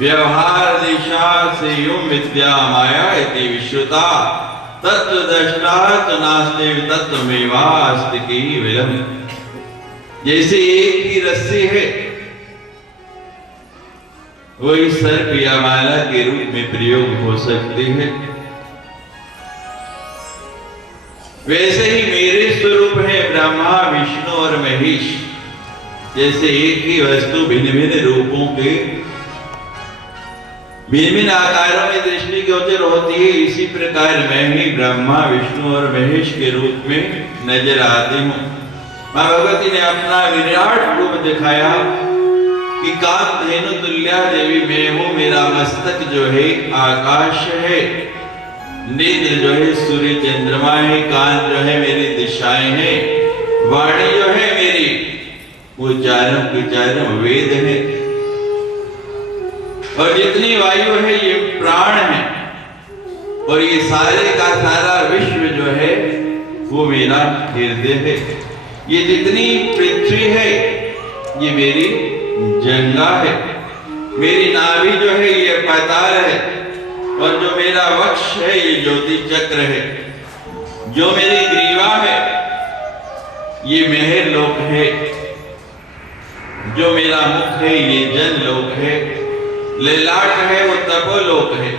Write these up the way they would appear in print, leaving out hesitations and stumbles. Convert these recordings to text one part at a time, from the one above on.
व्यवहार दिशा से युम विद्या माया इति विश्रुता तत्वदृष्टा तो नास्ते तत्वमेवास्ति केवलम। जैसे एक ही रस्सी है वही सर्प या माला के रूप में प्रयोग हो सकती है, वैसे ही मेरे स्वरूप है ब्रह्मा विष्णु और महेश। जैसे एक ही वस्तु भिन्न भिन्न रूपों के भिन्न भिन्न आकारों में दृष्टि गोचर होती है, इसी प्रकार मैं ही ब्रह्मा विष्णु और महेश के रूप में नजर आती हूँ। मां भगवती ने अपना विराट रूप दिखाया कि कामधेनु तुल्या देवी मैं हूँ, मेरा मस्तक जो है आकाश है, नेत्र जो है सूर्य चंद्रमा है, कान जो है मेरी दिशाएं हैं, वाणी जो है मेरी वो चारों के चारों वेद है, और जितनी वायु है ये प्राण है, और ये सारे का सारा विश्व जो है वो मेरा हृदय है। ये जितनी पृथ्वी है ये मेरी जंगा है। मेरी नाभि जो है ये पाताल है, और जो मेरा वक्ष है ये ज्योति चक्र है। जो मेरी ग्रीवा है ये मेहर लोक है। जो मेरा मुख है ये जन लोक है। ललाट है वो तपोलोक है।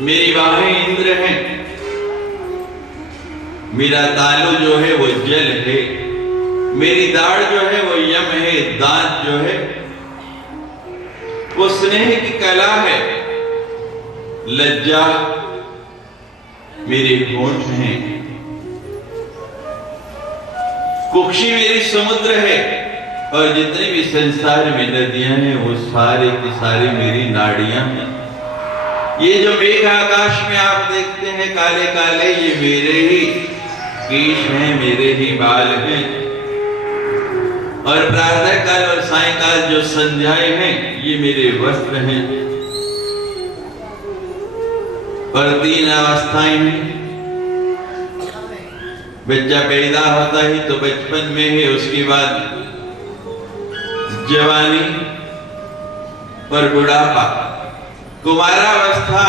मेरी बाहें इंद्र हैं। मेरा तालु जो है वो जल है। मेरी दाढ़ जो है वो यम है। दांत जो है वो स्नेह की कला है। लज्जा मेरे होंठ हैं। कुक्षी मेरी समुद्र है, और जितने भी संसार में नदियां हैं वो सारे की सारी मेरी नाड़ियां हैं। ये जो मेघ आकाश में आप देखते हैं काले काले, ये मेरे ही केश हैं, मेरे ही बाल हैं। और प्रातः काल और सायंकाल जो संध्याएं हैं ये मेरे वस्त्र हैं। और 3 अवस्थाएं हैं। बच्चा पैदा होता ही तो बचपन में है, उसके बाद जवानी और बुढ़ापा, कुमारावस्था,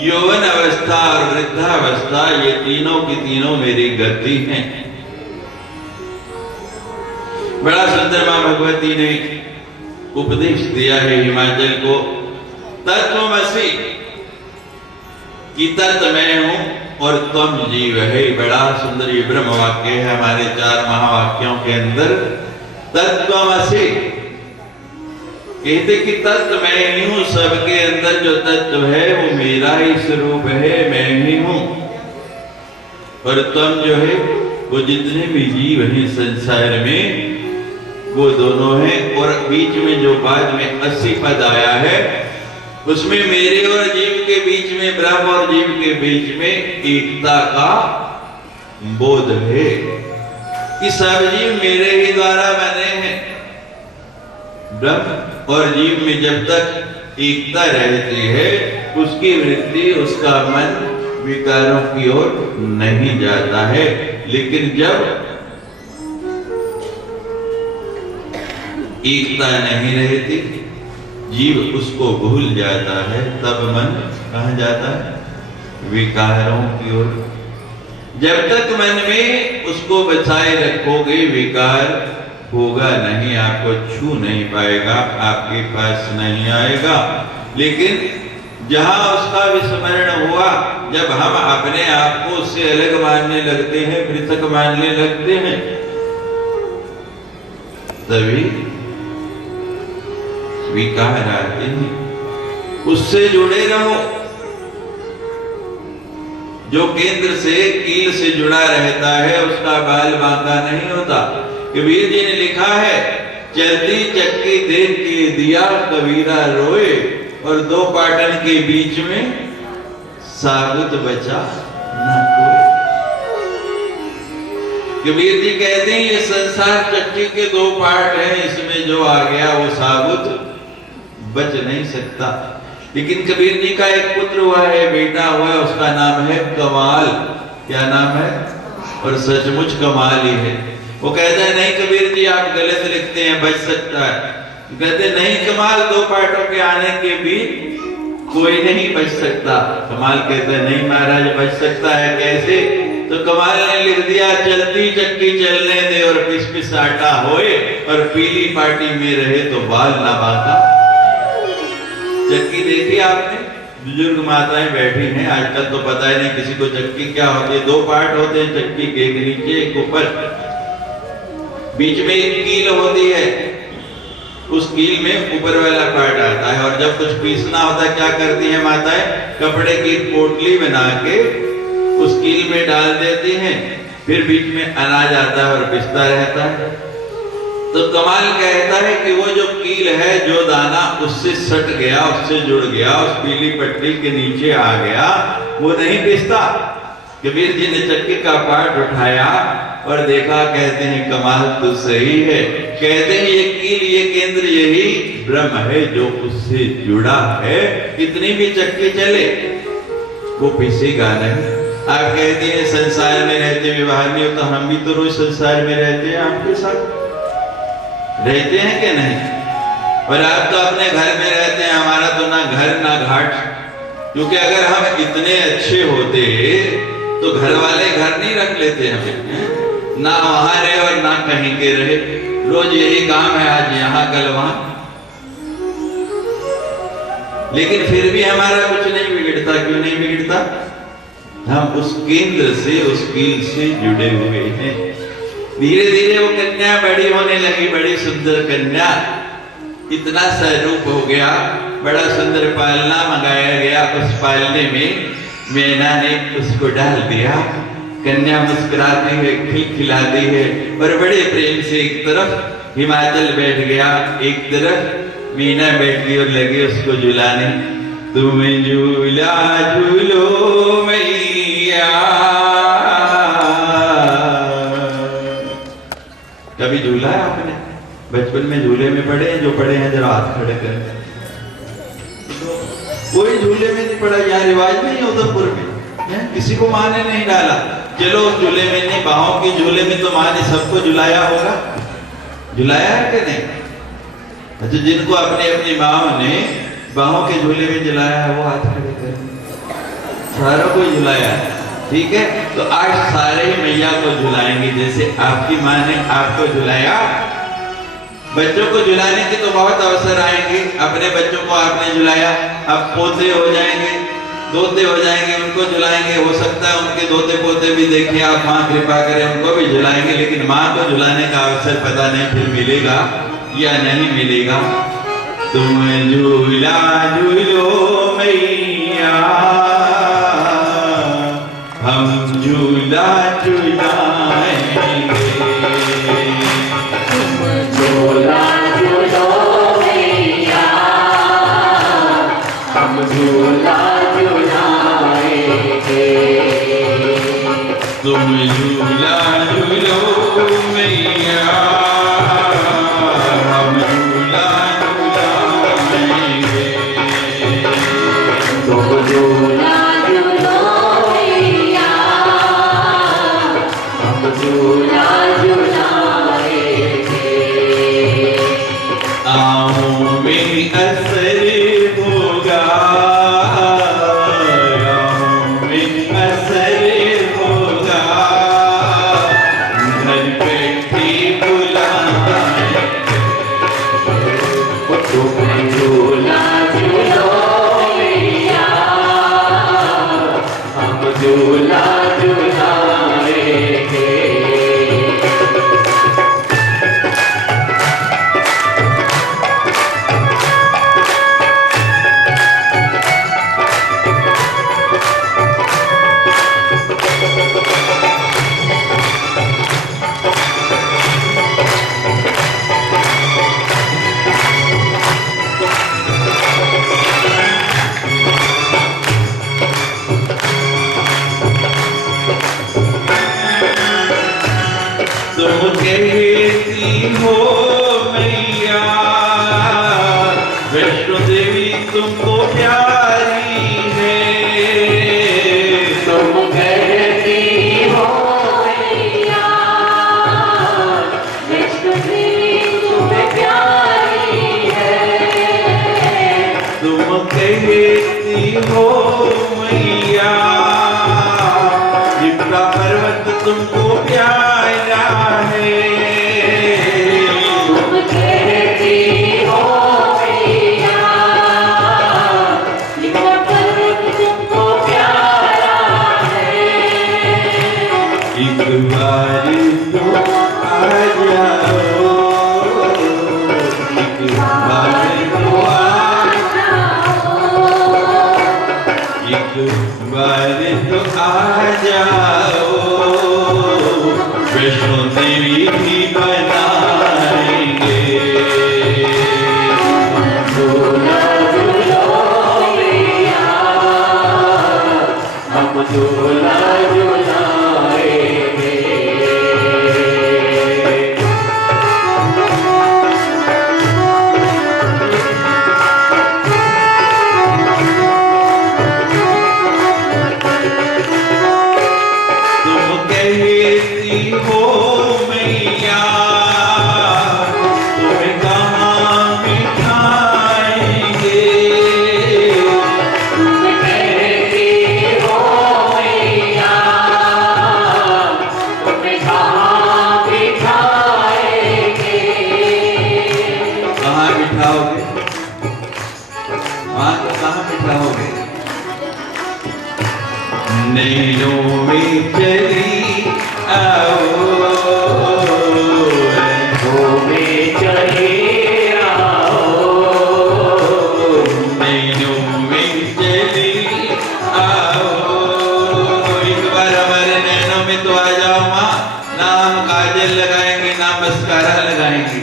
यौवन अवस्था और वृद्धावस्था, ये तीनों की तीनों मेरी गति हैं। बड़ा सुंदर मां भगवती ने उपदेश दिया है हिमाचल को। तत्वमसि कि तत् मैं हूं और तुम जीव है। बड़ा सुंदर ये ब्रह्म वाक्य है हमारे 4 महावाक्यों के अंदर। तत्वमसि कहते कि तत्व मैं ही हूं। सबके अंदर जो तत्व है वो मेरा ही स्वरूप है, मैं ही हूं। और तुम जो है वो जितने भी जीव हैं संसार में वो दोनों हैं। और बीच में जो बाद में 80 पद आया है उसमें मेरे और जीव के बीच में, ब्रह्म और जीव के बीच में एकता का बोध है कि सब जीव मेरे ही द्वारा बने हैं। ब्रह्म और जीव में जब तक एकता रहती है उसकी वृत्ति, उसका मन विकारों की ओर नहीं जाता है। लेकिन जब एकता नहीं रहती, जीव उसको भूल जाता है, तब मन कहां जाता है? विकारों की ओर। जब तक मन में उसको बचाए रखोगे विकार होगा नहीं, आपको छू नहीं पाएगा, आपके पास नहीं आएगा। लेकिन जहां उसका विस्मरण हुआ, जब हम अपने आप को उससे अलग मानने लगते हैं, पृथक मानने लगते हैं, तभी विकार आते हैं। उससे जुड़े रहो। जो केंद्र से, कील से जुड़ा रहता है उसका बाल बांका नहीं होता। कबीर जी ने लिखा है, चलती चक्की देख के दिया कबीरा रोए, और 2 पाटन के बीच में साबुत बचा न कोई। कबीर जी कहते हैं ये संसार चक्की के 2 पार्ट हैं, इसमें जो आ गया वो साबुत बच नहीं सकता। लेकिन कबीर जी का एक पुत्र हुआ है, बेटा हुआ है, उसका नाम है कमाल। क्या नाम है? और सचमुच कमाल ही है। वो कहता है नहीं कबीर जी आप गलत लिखते हैं, बच सकता है। कहते नहीं कमाल, 2 पार्टों के आने के बीच कोई नहीं बच सकता। कमाल कहता है नहीं महाराज बच सकता है। कैसे? तो कमाल ने लिख दिया, चलती चक्की चलने दे और पिस पिस आटा होए, और पीली पार्टी में रहे तो बाल ना बांका। चक्की देखी आपने? बुजुर्ग माताएं बैठी हैं, आजकल तो पता ही नहीं किसी को चक्की क्या होती है। 2 पार्ट होते हैं चक्की के, एक नीचे एक ऊपर, बीच में एक कील होती है। उस कील में ऊपर वाला पार्ट आता है, और जब कुछ पीसना होता है क्या करती है माताएं? कपड़े की पोटली बना के उस कील में डाल देती हैं, फिर बीच में अनाज आता है और पिसता रहता है। तो कमाल कहता है कि वो जो कील है, जो दाना उससे सट गया, उससे जुड़ गया, उस पीली पट्टी के नीचे आ गया, वो नहीं पिसता। कबीर जी ने चक्की का पार्ट उठाया और देखा, कहते हैं कमाल तो सही है। कहते हैं ये कील, ये केंद्र यही ब्रह्म है जो उससे जुड़ा है। कितनी भी चक्की चले वो पिसेगा नहीं। आप कहती हैं संसार में रहते हुए बाहर नहीं हो, तो हम भी तो रोज संसार में रहते हैं, आपके साथ रहते हैं कि नहीं? और आप तो अपने घर में रहते हैं, हमारा तो ना घर ना घाट। क्योंकि अगर हम इतने अच्छे होते तो घर वाले घर नहीं रख लेते हमें, ना वहां रहे और ना कहीं के रहे। रोज यही काम है, आज यहाँ कल वहां। लेकिन फिर भी हमारा कुछ नहीं बिगड़ता। क्यों नहीं बिगड़ता? हम उस केंद्र से, उस कील से जुड़े हुए हैं। धीरे धीरे वो कन्या बड़ी होने लगी, बड़ी सुंदर कन्या, इतना स्वरूप हो गया, बड़ा सुंदर पालना मंगाया गया। उस पालने में मैना ने उसको डाल दिया। कन्या मुस्कुराती है, खिलखिलाती है, और बड़े प्रेम से एक तरफ हिमाचल बैठ गया, एक तरफ मीना बैठ गई और लगे उसको झुलाने। तुम झूला झूलो मैया। कभी झूला है आपने? बचपन में झूले में पड़े हैं? जो पड़े हैं जरा हाथ खड़े करें। कोई झूले में नहीं पड़ा, यहाँ रिवाज नहीं है उधमपुर में, किसी को माँ ने नहीं डाला। चलो उस झूले में नहीं, बाहों के झूले में तो माँ ने सबको झुलाया होगा। झुलाया है कि नहीं? अच्छा, जिनको अपनी अपनी माँ ने बाहों के झूले में झुलाया है वो हाथ खड़े करें। सारों को झुलाया, ठीक है? तो आज सारे ही मैया को झुलाएंगे, जैसे आपकी माँ ने आपको झुलाया। बच्चों को झुलाने के तो बहुत अवसर आएंगे। अपने बच्चों को आपने झुलाया, अब पोते हो जाएंगे, दोते हो जाएंगे, उनको झुलाएंगे। हो सकता है उनके दोते पोते भी देखें आप, माँ कृपा करें उनको भी झुलाएंगे। लेकिन माँ को झुलाने का अवसर पता नहीं फिर मिलेगा या नहीं मिलेगा। तुम झूला झूलो मैया, हम झूला झुलाएंगे। झूला झूलो मैया, हम झूला झुलाएंगे। तुम झूला झूलो मैया, हम झूला झुलाएंगे। तुम झूला झूलो मैया, हम झूला आँखों में असर होगा, आँखों में असर होगा, घर बैठे बुलाएं। तुम झूला झूलो मैया, हम झूला झुलाएंगे। तुम कहती हो मैया, वैष्णो देवी तुमको प्यारी है। तुम कहती हो मैया, वैष्णो देवी तुम्हें प्यारी है। तुम कहती हो मैया, जिब्रा पर्वत तुमको प्यारा है। तुम कहती हो मैया, जिब्रा पर्वत तुमको प्यारा है। एक बार तो आ जाओ, एक बार तो आ जाओ, एक बार तो आ जाओ, वैष्णो देवी भी बनाएंगे। झूला झूलो मैया, हम झूला झुलाएंगे। हो मैया, तुम्हें कहाँ बिठाएंगे। तुम कहती हो मैया, तुम्हें कहाँ बिठाएंगे। कहाँ बिठाओगे? वहाँ तो कहाँ बिठाओगे? नैनों में चली आओ, में चले आओ, नैनों में चली आओ। एक बार हमारे नैनों में तो आ जाओ माँ, ना हम काजल लगाएंगे ना मस्कारा लगाएंगे।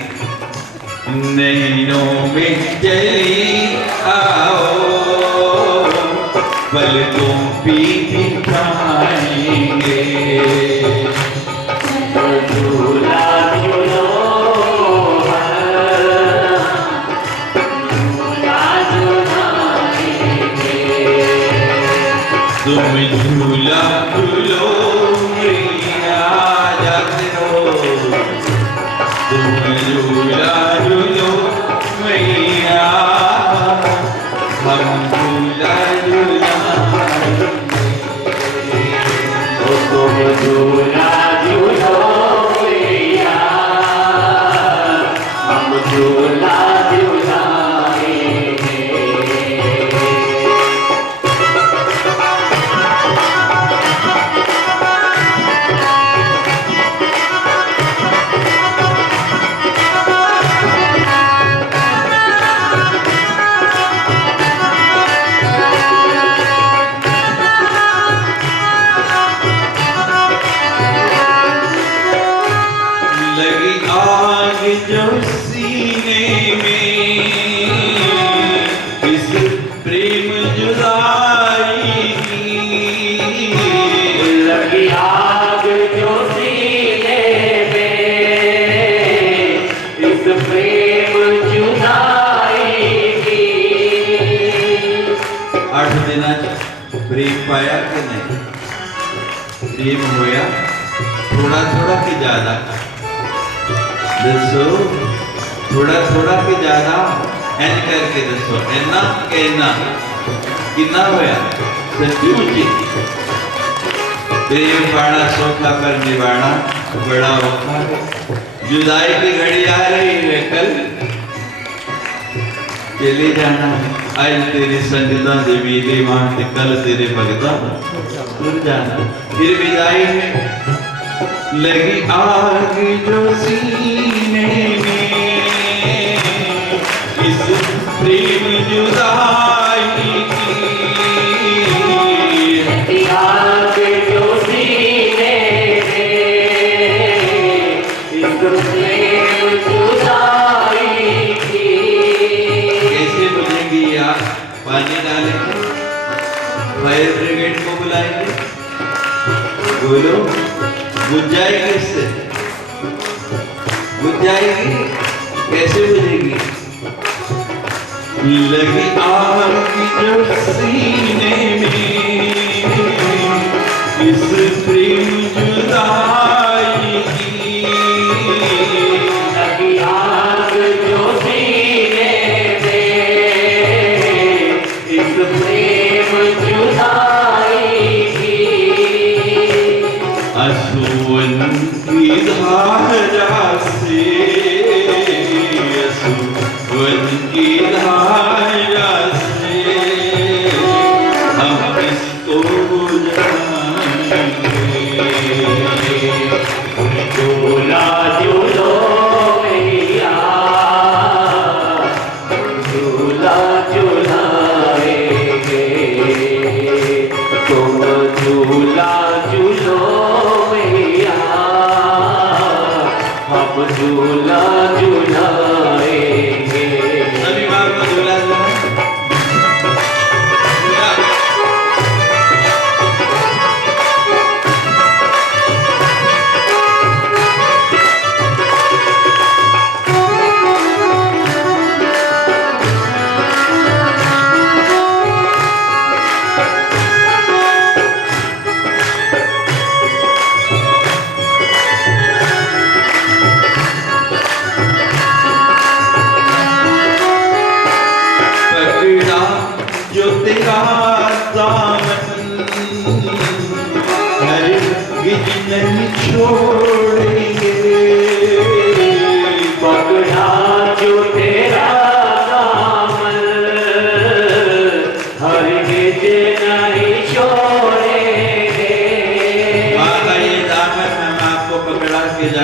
नैनों में चली आओ, पलकों पे बिठाएंगे। झूला झूलो झूला झूलाएंगे। तुम झूला झूलो मैया, जाते हो। तुम झूला झूलो मैया, हम झूला झूलाएंगे। तुम झूला झूलो मैया, हम झूला झूलाएंगे। लगी आग जो सीने में, इस प्रेम जुदाई की। लगी आग जो सीने में, इस प्रेम जुदाई की। 8 दिनाचा प्रेम पाया कि नहीं? प्रेम होया थोड़ा थोड़ा कि ज्यादा? दसो थोड़ा थोड़ा कि ज्यादा? एन करके दसो, एना कहना कितना होया? सच्ची मुची प्रेम पाना सौखा पर निभाना बड़ा औखा है। जुदाई की घड़ी आ रही है, कल चले जाना। आज तेरी संगता दे मेले मांगते, कल तेरे भगता तुर जाना। फिर विदाई में लगी आग जो सीने में, इस प्रेम जुदाई की। लगी आग जो सीने में, इस प्रेम जुदाई की। कैसे बुझेंगी आग? पानी डालेंगे, फायर ब्रिगेड को बुलाएंगे, बोलो बुझ जाएगी? इससे बुझ जाएगी? कैसे बुझेगी? लगी आग जो सीने में, इस प्रेम जुदाई की। लगी आग जो सीने में, इस प्रेम जुदाई की। असुवन की धारा से, असुवन की धारा से हम इसको जाएंगे। झूला झूलो मैया, झूला झूलाएंगे। तुम झूला झूलो मैया, हम झूला झूलाएंगे। सभी बार को झूला झूला।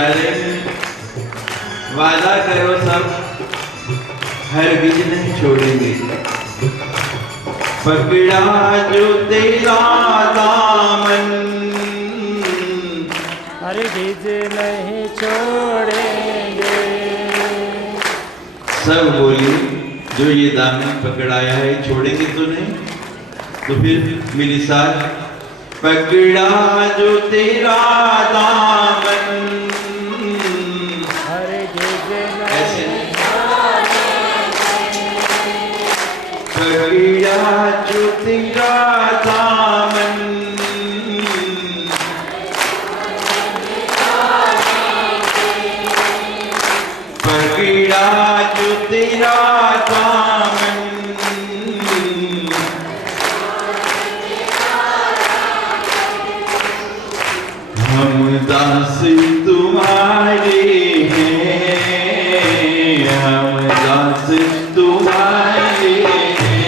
जा रहे हैं, वादा करो सब हरगिज नहीं छोड़ेंगे। पकड़ा जो तेरा दामन, हरगिज नहीं छोड़ेंगे। सब बोली जो ये दामन पकड़ाया है छोड़ेंगे तो नहीं। तो फिर मेरे साथ, पकड़ा जो तेरा दामन, हरगिज ऐसे नहीं पकड़ा जो तेरा दामन, पकड़ा जो तेरा दामन, हम दास तुम्हारे हैं, हम दास तुम्हारे हैं,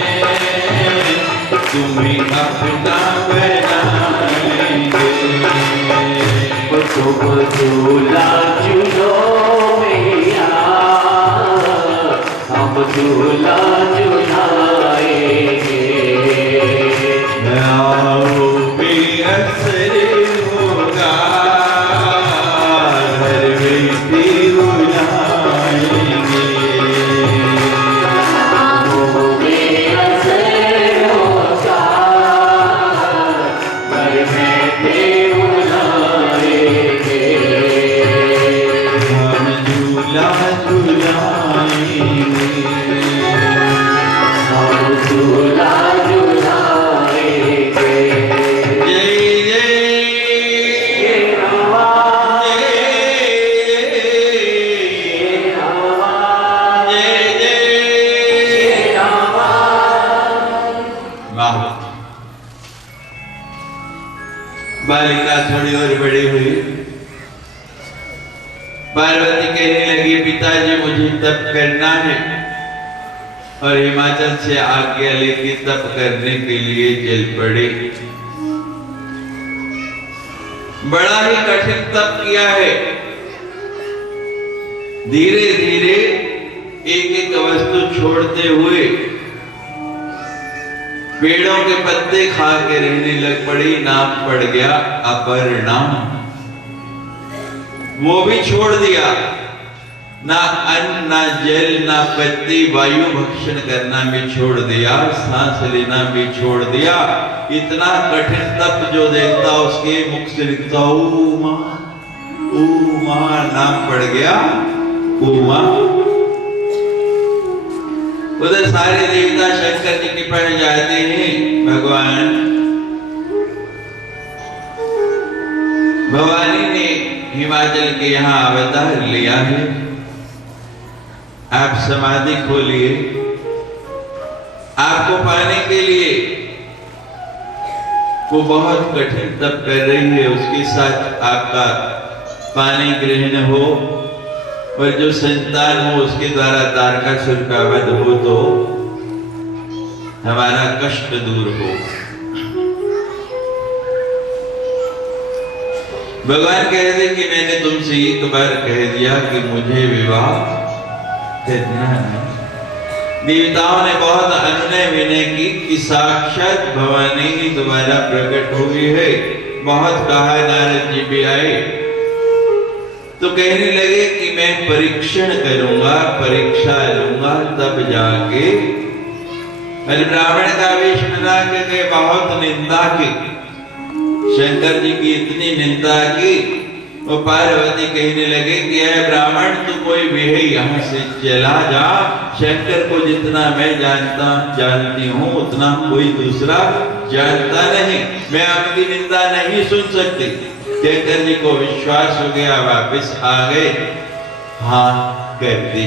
तुम्हें अपना बनाएंगे। तुम झूला झूलो मैया, हम झूला झूलाएंगे। आओ बेअसर होगा, घर में भी बुलाएंगे। हम झूला झूलाएंगे। जय जय जय जय। वाह। बालिका थोड़ी और बड़ी हुई, पार्वती कहने लगी पिताजी मुझे तप करना है, और हिमाचल से आज्ञा लेके तप करने के लिए चल पड़े। बड़ा ही कठिन तप किया है। धीरे धीरे एक एक वस्तु छोड़ते हुए पेड़ों के पत्ते खा के रहने लग पड़ी। नाम पड़ गया अपर्णा। वो भी छोड़ दिया, ना अन्न ना जल ना पत्ती, वायु भक्षण करना भी छोड़ दिया, सांस लेना भी छोड़ दिया। इतना कठिन तप जो देखता उसके मुख से लिखता उमा उमा, नाम पड़ गया उमा। उधर सारे देवता शंकर जी के पास जाते हैं, भगवान भवानी ने हिमाचल के यहाँ अवतार लिया है, आप समाधि खोलिए। आपको पाने के लिए वो बहुत कठिन तप कर रही है, उसके साथ आपका पानी ग्रहण हो और जो संतान हो उसके द्वारा तारकासुर का वध हो तो हमारा कष्ट दूर हो। भगवान कहते कि मैंने तुमसे एक बार कह दिया कि मुझे विवाह करना है। देवताओं ने बहुत अनुनय विनय की कि साक्षात भवानी ही दोबारा प्रकट हुई है। बहुत कहा, नारद जी भी आए तो कहने लगे कि मैं परीक्षण करूंगा, परीक्षा लूंगा, तब जाके। ब्राह्मण का वेश बना के बहुत निंदा की, शंकर जी की इतनी निंदा की। वो पार्वती कहने लगे कि ऐ ब्राह्मण तू कोई भी है, यहाँ से चला जा। शंकर को जितना मैं जानती हूँ उतना कोई दूसरा जानता नहीं। मैं आपकी निंदा नहीं सुन सकती। शंकर जी को विश्वास हो गया, वापस आ गए, हाँ कर दी।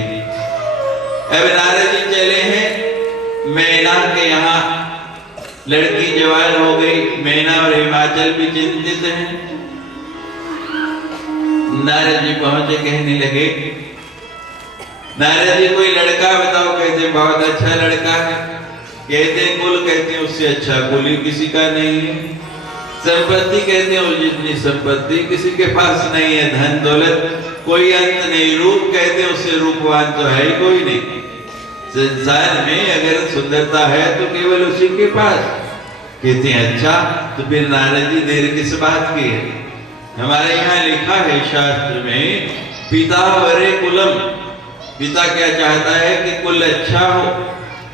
अब नारद जी चले हैं मैना के यहाँ। लड़की जवान हो गई, मैना और हिमाचल भी चिंतित हैं। नारद जी पहुंचे, कहने लगे नारद जी कोई लड़का बताओ। कहते बहुत अच्छा लड़का है। कहते कुल, कहते उससे अच्छा कुल ही किसी का नहीं है। संपत्ति कहते हो जितनी संपत्ति किसी के पास नहीं है, धन दौलत कोई अंत नहीं। रूप कहते हैं उससे रूपवान तो है ही कोई नहीं। संसार में अगर सुंदरता है तो केवल उसी के पास। कहते हैं अच्छा तो फिर नारद जी देर किस बात की है? हमारे यहाँ लिखा है शास्त्र में, पिता वरे कुलम, पिता क्या चाहता है कि कुल अच्छा हो।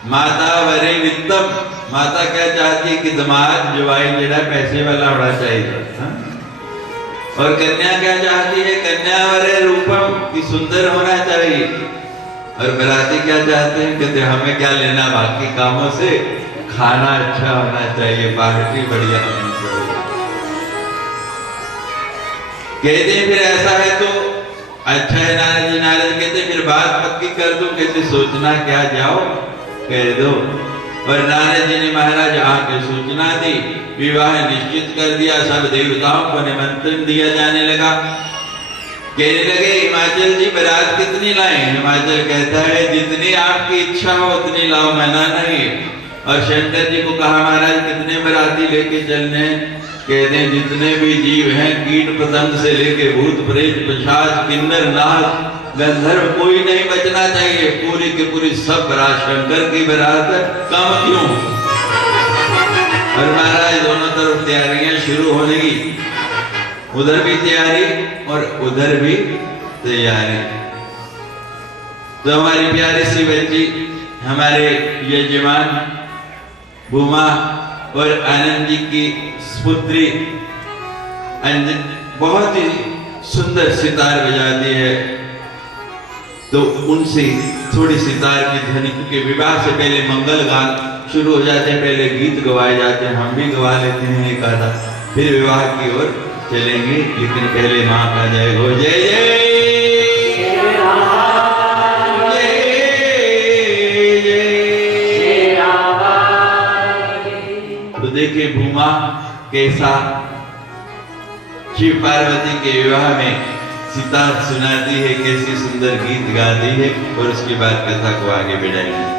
माता वरे वित्तम, माता क्या चाहती है कि दामाद जवाई जड़ा पैसे वाला होना चाहिए। हाँ? और कन्या क्या चाहती है? कन्या वरे रूपम, कि सुंदर होना चाहिए। और बराती क्या चाहते हैं? कहते हमें क्या लेना बाकी कामों से, खाना अच्छा होना चाहिए, पार्टी बढ़िया होनी चाहिए। कहते हैं फिर ऐसा है तो अच्छा है नारद जी। नारद कहते फिर बात पक्की कर दो। कहते सोचना क्या, जाओ कह दो। और नारद जी ने महाराज आके सूचना दी, विवाह निश्चित कर दिया। सब देवताओं को निमंत्रण दिया जाने लगा। कहने लगे हिमाचल जी बारात कितनी लाए? हिमाचल कहता है जितनी आपकी इच्छा हो उतनी लाओ, मना नहीं। और शंकर जी को कहा महाराज कितने बाराती लेके चलने? कहते हैं जितने भी जीव हैं, कीट पतंग से लेके भूत प्रेत पिशाच किन्नर नाग गंधर्व कोई नहीं बचना चाहिए। पूरी की पूरी सब बारात शंकर की बारात, कम क्यों? और महाराज दोनों तरफ तैयारियां शुरू होने की, उधर भी तैयारी और उधर भी तैयारी। तो हमारी प्यारी सी बच्ची, हमारे यजमान भूमा और आनंद जी की पुत्री बहुत ही सुंदर सितार बजाती है। तो उनसे थोड़ी सितार की ध्वनि, क्योंकि विवाह से पहले मंगल गान शुरू हो जाते हैं, पहले गीत गवाए जाते हैं, हम भी गवा लेते हैं एक आधा, फिर विवाह की ओर चलेंगे। लेकिन पहले माँ का जय हो, जय जय तो देखिए भूमा कैसा शिव पार्वती के विवाह में सितार सुनाती है, कैसी सुंदर गीत गाती है। और उसके बाद कथा को आगे बढ़ाएंगे।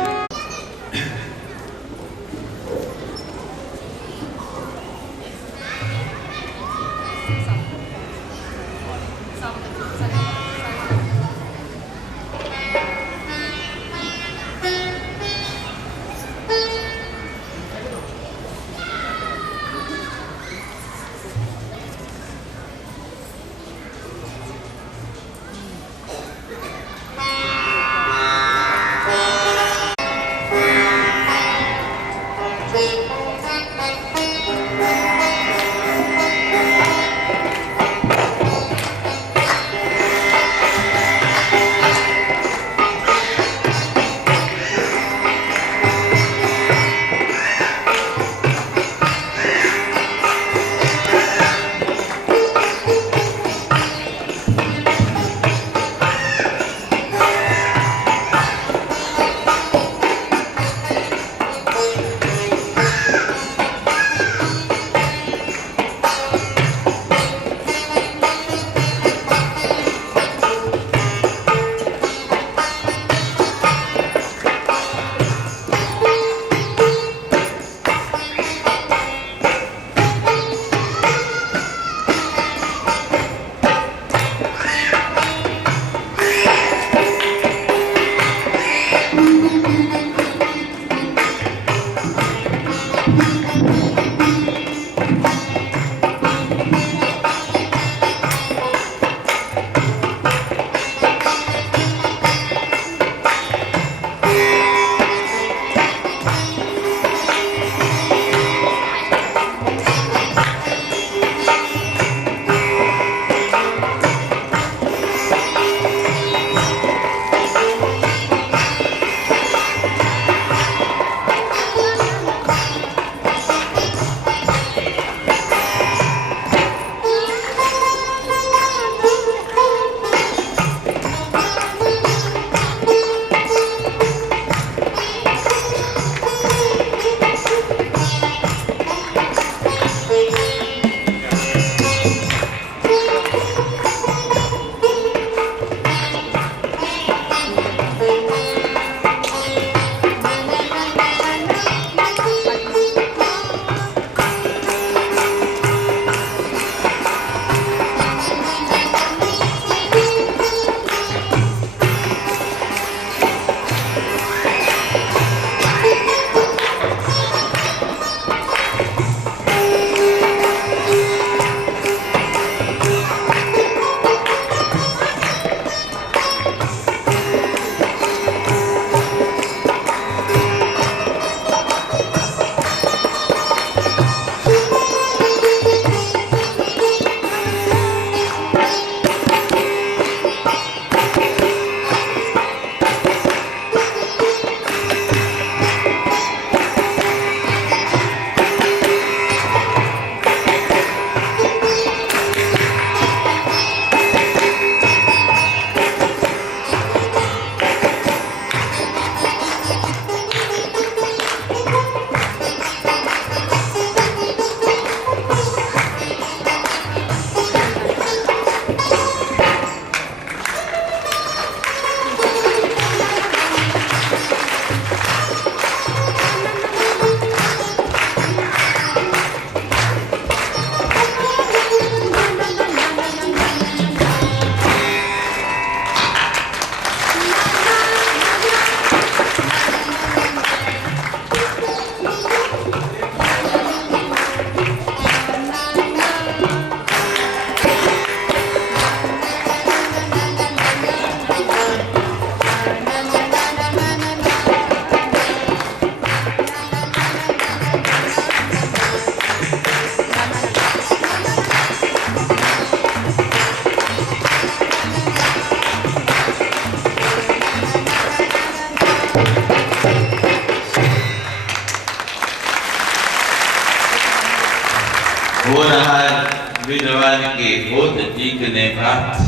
भगवान के होत चीखने भात,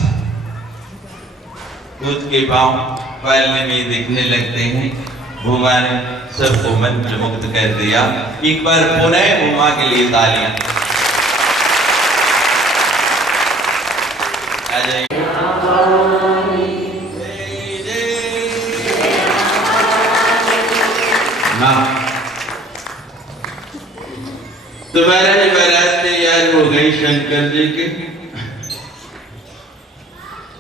खुद के पांव पालने में दिखने लगते हैं। भगवान ने सबको मंत्र मुक्त कर दिया। एक बार पुनः उमा के लिए तालियां। आ जाइए। तो महाराज बारात तैयार हो गई शंकर जी की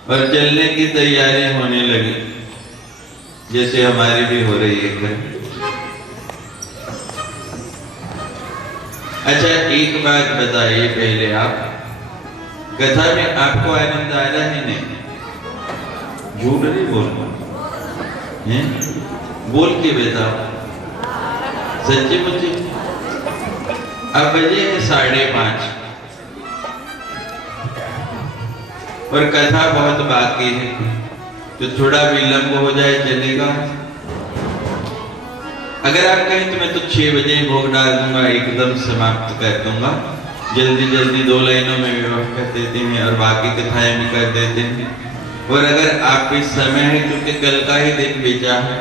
और चलने की तैयारी होने लगी, जैसे हमारी भी हो रही है। अच्छा, एक बात बताइए पहले, आप कथा में आपको आनंद आ रहा है? नहीं, झूठ नहीं बोलना है, बोल के बताओ सच्ची मुच्ची। अब बजे हैं 5:30 और कथा बहुत बाकी है, तो थोड़ा विलंब हो जाए चलेगा। अगर आप कहें तो मैं तो 6 बजे भोग डाल दूंगा, एकदम समाप्त कर दूंगा, जल्दी जल्दी 2 लाइनों में विवाह कर देते हैं और बाकी कथाएं भी कर देते हैं। और अगर आप इस समय है, क्योंकि कल का ही दिन बेचा है,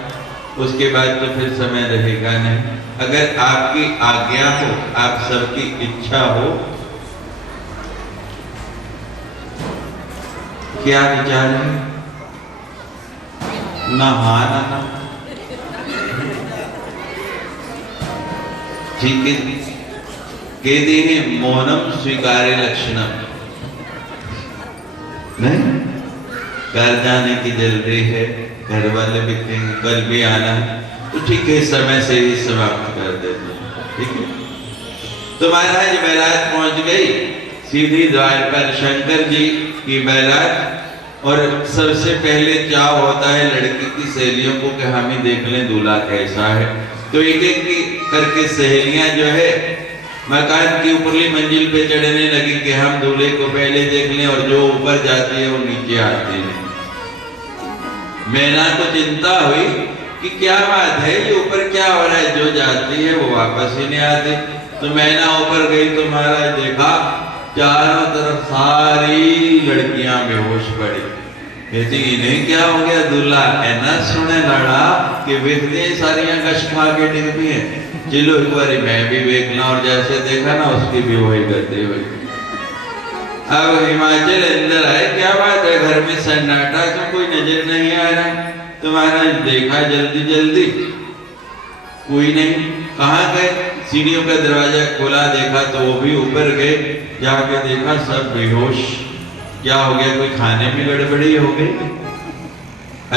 उसके बाद तो फिर समय रहेगा नहीं। अगर आपकी आज्ञा हो, आप सबकी इच्छा हो, क्या विचार है? नहाना, ठीक है, कहते हैं मौनम स्वीकार्य लक्षणम। नहीं, घर जाने की जल्दी है, घर वाले भी कहेंगे कल भी आना है, तो ठीक है, समय से ही समाप्त कर देते हैं। ठीक है, तो महाराज बारात पहुंच गई सीधी द्वार पर, शंकर जी की बारात। और सबसे पहले चाव होता है लड़की की सहेलियों को कि हम ही देख लें दूल्हा कैसा है। तो एक एक करके सहेलियां जो है मकान की ऊपरली मंजिल पे चढ़ने लगी कि हम दूल्हे को पहले देख लें, और जो ऊपर जाती है वो नीचे आती है। मैना को चिंता हुई कि क्या बात है, ये ऊपर क्या हो रहा है, जो जाती है वो वापस ही नहीं आती। तो मैना ऊपर गई तो महाराज देखा चारों तरफ सारी लड़कियां बेहोश पड़ी। कहती इन्हें क्या हो गया, दूल्हा ऐना सुने लड़ा कि वेखते सारियां गश खा के डिग भी है, चलो एक बार मैं भी देखना। और जैसे देखा ना, उसकी भी वही गति हुई। अब हिमाचल अंदर आए, क्या बात है, घर में सन्नाटा, तो कोई नजर नहीं आ रहा। तो महाराज देखा जल्दी जल्दी, कोई नहीं, कहाँ गए? सीढ़ियों का दरवाजा खोला, देखा तो वो भी ऊपर गए, जाके देखा सब बेहोश। क्या हो गया, कोई खाने में गड़बड़ी हो गई?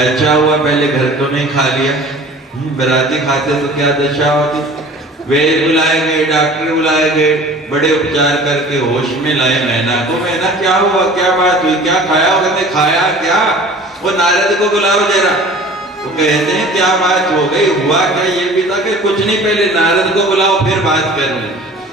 अच्छा हुआ पहले घर तो नहीं खा लिया, बराती खाते तो क्या दशा होती। वैद्य बुलाए गए, डॉक्टर बुलाए गए, बड़े उपचार करके होश में लाए मैना को। मैना क्या हुआ, क्या बात हुई, क्या खाया? कहते खाया क्या, वो नारद को बुलाओ जरा। वो कहते हैं क्या बात हो गई, हुआ क्या? ये भी था कि कुछ नहीं, पहले नारद को बुलाओ फिर बात करूंगा।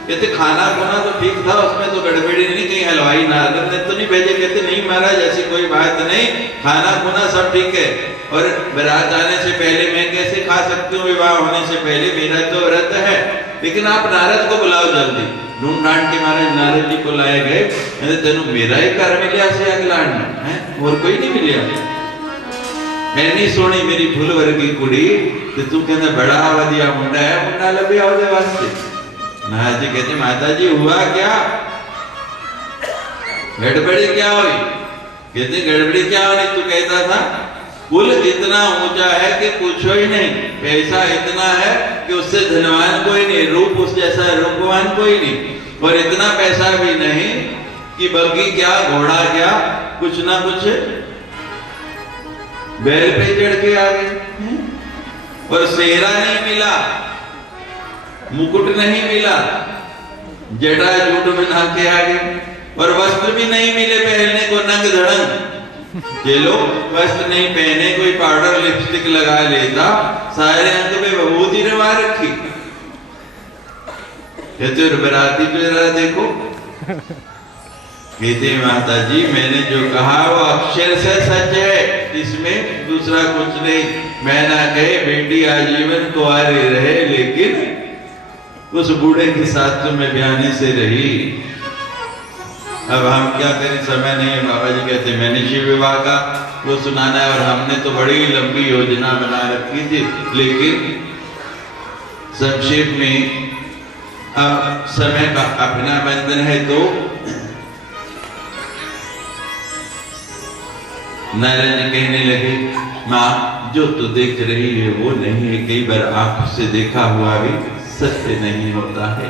कहते खाना खुना तो ठीक था, उसमें तो गड़बड़ी नहीं, कहीं हलवाई नारद ने तो नहीं भेजे? कहते नहीं महाराज, ऐसी कोई बात नहीं, खाना खुना सब ठीक है। और बारात आने से पहले मैं कैसे खा सकती हूँ, विवाह होने से पहले मेरा तो व्रत है। लेकिन आप नारद को बुलाओ जल्दी। ढूंढ ढांड के महाराज नारद जी को लाए गए। तेन मेरा ही घर मिलिया से अगला है, और कोई नहीं मिलिया। मैंने सोनी मेरी फुल वर्गी कुड़ी, तो तू कहना बड़ा वधिया मुंडा है, मुंडा लभ्या ਉਹਦੇ वास्ते। महाराज जी कहते माता जी हुआ क्या, गड़बड़ी क्या हुई? कहते गड़बड़ी क्या होनी, तू कहता था कुल इतना ऊंचा है कि पूछो ही नहीं, पैसा इतना है कि उससे धनवान कोई नहीं, रूप उस जैसा रूपवान कोई नहीं, और इतना पैसा भी नहीं कि बग्गी क्या घोड़ा क्या कुछ ना कुछ बैल पे चढ़ के आ गए। और सेहरा नहीं मिला, मुकुट नहीं मिला, जटा जूट में ना के आ गए, और वस्त्र भी नहीं मिले पहनने को, नंग धड़ंग। चलो वस्त्र नहीं पहने, कोई पाउडर लिपस्टिक लगा लेता, सारे अंग में विभूति रवा रखी। कहते बराती तो जरा देखो। कहते माता जी मैंने जो कहा वो अक्षर से सच है, इसमें दूसरा कुछ नहीं। मैं ना कहे बेटी आजीवन कुंवारी रहे, लेकिन उस बूढ़े के साथ तो मैं बयानी से रही। अब हम क्या करें, समय नहीं है। बाबा जी कहते मैंने शिव विवाह का वो सुनाना है, और हमने तो बड़ी लंबी योजना बना रखी थी, लेकिन संक्षेप में अब समय का अपना बंधन है। तो नारायण जी कहने लगे, माँ जो तू देख रही है वो नहीं है, कई बार आंख से देखा हुआ भी सत्य नहीं होता है।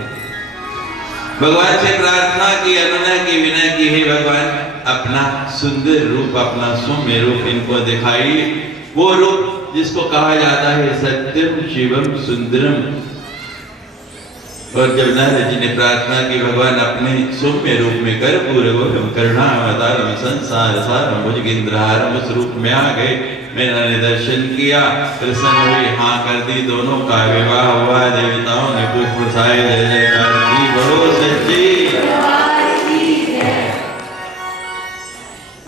भगवान से प्रार्थना की, अनुनय की, विनय की, हे भगवान अपना सुंदर रूप, अपना सौम्य रूप इनको दिखाइए, वो रूप जिसको कहा जाता है सत्यम शिवम सुंदरम। और जब नारद जी ने प्रार्थना की, भगवान अपने सौम्य रूप में कर्पूरगौरम करुणावतारम संसार सारम भुजगेंद्रहारम उस रूप में आ गए। मैंने दर्शन किया, प्रसन्न हुई, हाँ कर दी, दोनों का विवाह हुआ। देवताओं ने पुष्प बरसाए, जय जयकार की, बोलो सच्ची।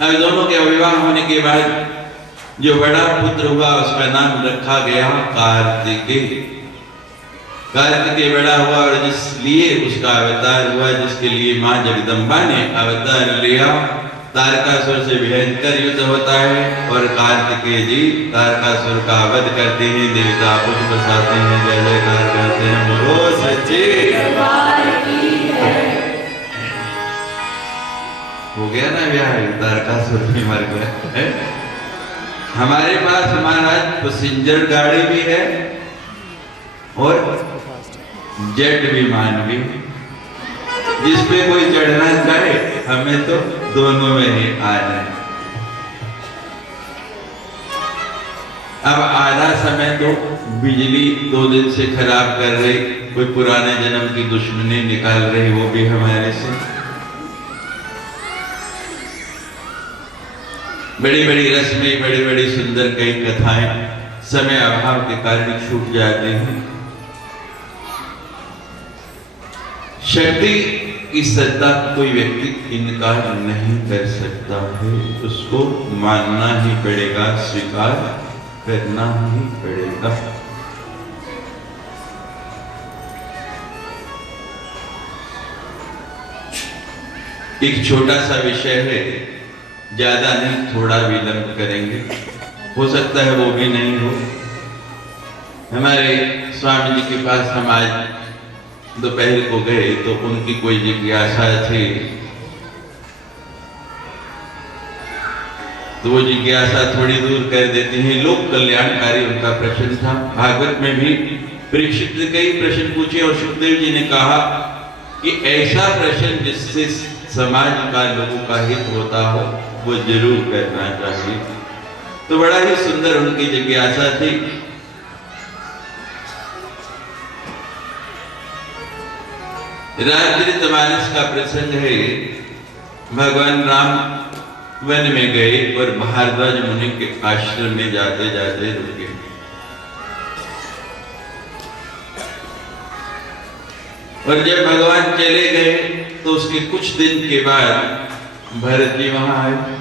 अब दोनों के विवाह होने के बाद जो बड़ा पुत्र हुआ उसका नाम रखा गया कार्तिकेय। कार्तिकेय बड़ा हुआ, और जिसलिए उसका अवतार हुआ, जिसके लिए मां जगदम्बा ने अवतार लिया, तारकासुर से भयंकर युद्ध होता है, और कार्तिकेय जी तारकासुर का वध करते हैं, देवता पुष्प बरसाते हैं, जय जयकार करते हैं, बोलो सच्चे। हो गया ना ब्याह, तारकासुर भी मर गया है। हमारे पास महाराज पैसेंजर गाड़ी भी है और जेट विमान भी, जिसपे कोई चढ़ना चाहे, हमें तो दोनों में ही आना है। अब आधा समय तो बिजली 2 दिन से खराब कर रही, कोई पुराने जन्म की दुश्मनी निकाल रही, वो भी हमारे से। बड़ी बड़ी रस्में, बड़ी बड़ी सुंदर कई कथाएं समय अभाव के कारण छूट जाते हैं। शक्ति की सत्ता कोई व्यक्ति इनकार नहीं कर सकता है, उसको मानना ही पड़ेगा, स्वीकार करना ही पड़ेगा। एक छोटा सा विषय है, ज्यादा नहीं, थोड़ा विलंब करेंगे, हो सकता है वो भी नहीं हो। हमारे स्वामी जी के पास हम आज दोपहर को गए तो उनकी कोई जिज्ञासा थी, तो वो जिज्ञासा थोड़ी दूर कर देती है। लोक कल्याणकारी उनका प्रश्न था। भागवत में भी परीक्षित ने कई प्रश्न पूछे, और सुखदेव जी ने कहा कि ऐसा प्रश्न जिससे समाज का, लोगों का हित होता हो, वो जरूर करना चाहिए। तो बड़ा ही सुंदर उनकी जिज्ञासा थी। रामचरितमानस का प्रसंग है। भगवान राम वन में गए और भारद्वाज मुनि के आश्रम में जाते जाते रुके। और जब भगवान चले गए तो उसके कुछ दिन के बाद भरत जी वहां आए।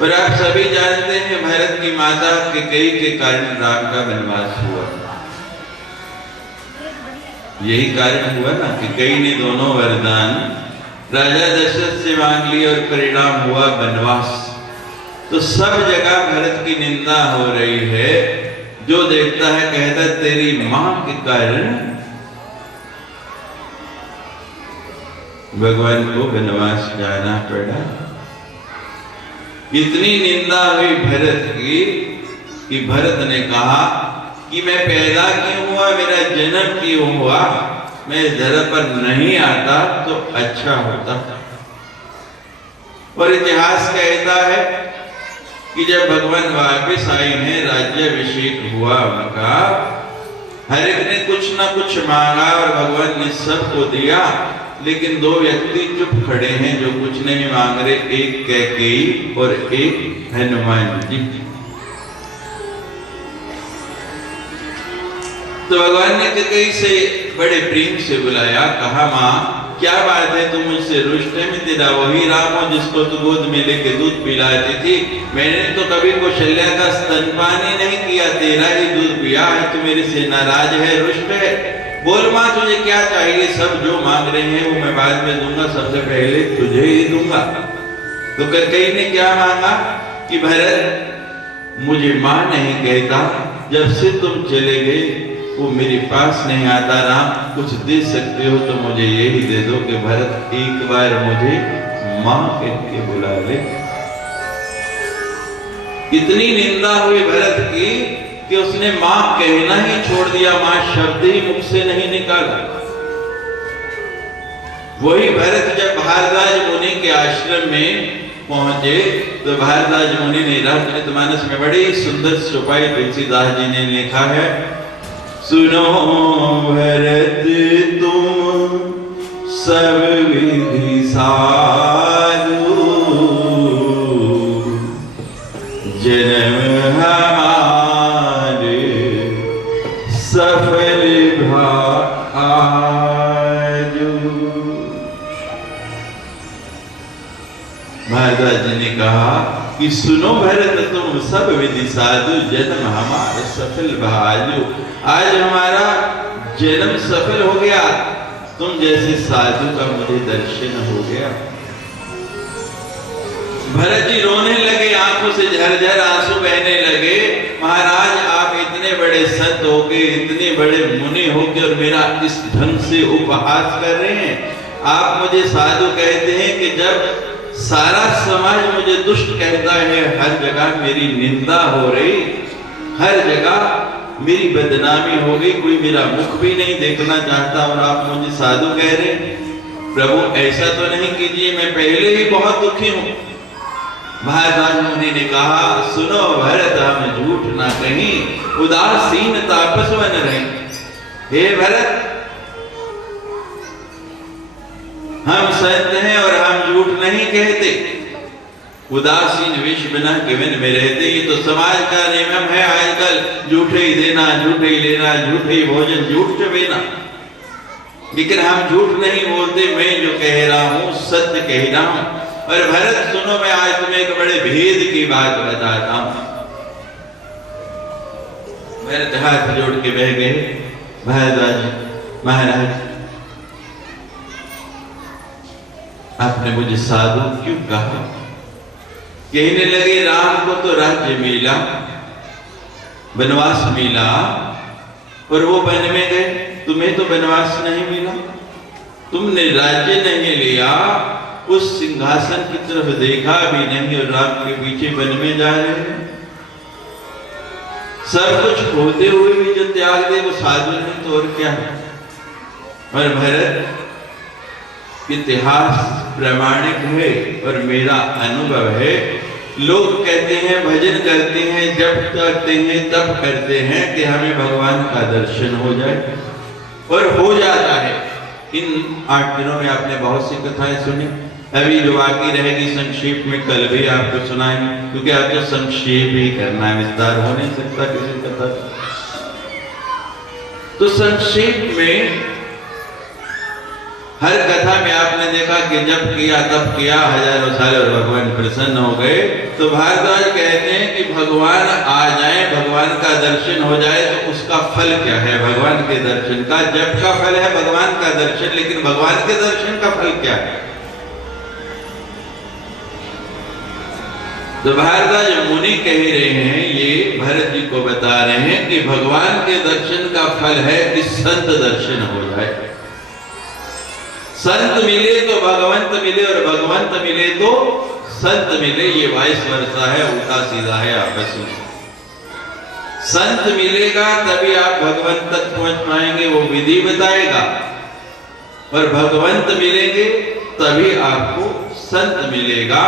और आप सभी जानते हैं भरत की माता कैकेयी के कारण राम का वनवास हुआ। यही कारण हुआ ना कि कैकेयी ने दोनों वरदान राजा दशरथ से मांग लिए और परिणाम हुआ वनवास। तो सब जगह भरत की निंदा हो रही है। जो देखता है कहता तेरी मां के कारण भगवान को वनवास जाना पड़ा। इतनी निंदा हुई भरत की कि भरत ने कहा कि मैं पैदा क्यों हुआ, मेरा जन्म क्यों हुआ, मैं धरा पर नहीं आता तो अच्छा होता। और इतिहास कहता है कि जब भगवान वापस आए हैं, राज्याभिषेक हुआ उनका, हर एक ने कुछ ना कुछ मांगा और भगवान ने सबको दिया। लेकिन दो व्यक्ति चुप खड़े हैं जो कुछ नहीं मांग रहे, एक कैकेयी और एक हनुमान जी। तो भगवान ने कैकेयी से बड़े प्रेम से बुलाया, कहा माँ क्या बात है, तुम मुझसे रुष्ट है? मैं तेरा वही राम हूं जिसको तू गोद में लेके दूध पिलाती थी। मैंने तो कभी कौशल्या का स्तनपान ही नहीं किया, तेरा ही दूध पिया है, तू मेरे से नाराज है, रुष्ट है? बोल मां तुझे क्या चाहिए, सब जो मांग रहे हैं वो मैं बाद में दूंगा, सबसे पहले तुझे ही दूंगा। तो कैकेयी ने क्या मांगा कि भरत मुझे मां नहीं कहता, जब से तुम चले गए वो मेरे पास नहीं आता, राम कुछ दे सकते हो तो मुझे यही दे दो कि भरत एक बार मुझे मां कह के बुला ले। इतनी निंदा हुई भरत की कि उसने मां कहना ही छोड़ दिया, मां शब्द ही मुख से नहीं निकाला। वही भरत जब भारद्वाज मुनि के आश्रम में पहुंचे तो भारद्वाज मुनि ने रामचरितमानस में बड़ी सुंदर चौपाई तुलसीदास जी ने लिखा है, सुनो भरत तुम सब विधि साधु, जन्म हमारे सफल भाजो। भारद्वाज जी ने कहा कि सुनो भरत तुम सब विधि साधु, जन्म हमारा सफल भाजो। आज हमारा जन्म सफल हो गया, तुम जैसे साधु का मुझे दर्शन हो गया। भरत जी रोने लगे, आंखों से झरझर आंसू बहने लगे। महाराज आप इतने बड़े संत हो गए, इतने बड़े मुनि हो गए और मेरा इस ढंग से उपहास कर रहे हैं। आप मुझे साधु कहते हैं कि जब सारा समाज मुझे दुष्ट कहता है, हर जगह मेरी निंदा हो रही, हर जगह मेरी बदनामी हो गई, कोई मेरा मुख भी नहीं देखना चाहता और आप मुझे साधु कह रहे हैं। प्रभु ऐसा तो नहीं कीजिए, मैं पहले ही बहुत दुखी हूं। भारद्वाज मुनि ने कहा, सुनो भरत हम झूठ ना कहीं, उदासीन तापस बन रहे। हे भरत हम संत हैं और हम झूठ नहीं कहते, उदासीन विष बिना केवन में रहते। ये तो समाज का नियम है आजकल, झूठे ही देना, झूठे ही लेना, झूठे ही भोजन, झूठ चबेना। लेकिन हम झूठ नहीं बोलते, मैं जो कह रहा हूं सत्य कह रहा हूं। और भरत सुनो, मैं आज तुम्हें एक बड़े भेद की बात बताता हूं। भरत हाथ जोड़ के बह गए, भारद्वाज महाराज आपने मुझे साधु क्यों कहा? कहने लगे राम को तो राज्य मिला, वनवास मिला और वो वन में गए, तुम्हें तो वनवास नहीं मिला, तुमने राज्य नहीं लिया, उस सिंहासन की तरफ देखा भी नहीं और राम के पीछे वन में जा रहे हैं। सब कुछ खोते हुए भी जो त्याग दे वो साधु नहीं तो और क्या है। और भरत इतिहास प्रमाणिक है और मेरा अनुभव है, लोग कहते हैं, भजन करते हैं, जप करते हैं, तप करते हैं कि हमें भगवान का दर्शन हो जाए, और हो जाता है। इन 8 दिनों में आपने बहुत सी कथाएं सुनी, अभी जो बाकी रहेगी संक्षेप में कल भी आपको सुनाएंगे, क्योंकि आपको संक्षेप ही करना है, विस्तार हो नहीं सकता किसी कथा। तो संक्षेप में हर कथा में आपने देखा कि जब किया तब किया, हजारों साल और भगवान प्रसन्न हो गए। तो भारद्वाज कहते हैं कि भगवान आ जाए, भगवान का दर्शन हो जाए तो उसका फल क्या है? भगवान के दर्शन का जप का फल है भगवान का दर्शन, लेकिन भगवान के दर्शन का फल क्या है? तो भारद्वाज मुनि कह रहे हैं, ये भरत जी को बता रहे हैं कि भगवान के दर्शन का फल है कि संत दर्शन हो जाए। संत मिले तो भगवंत मिले और भगवंत मिले तो संत मिले, ये वाइस वर्षा है, उल्टा सीधा है आपस में। संत मिलेगा तभी आप भगवंत तक पहुंच पाएंगे, वो विधि बताएगा, और भगवंत मिलेंगे तभी आपको संत मिलेगा।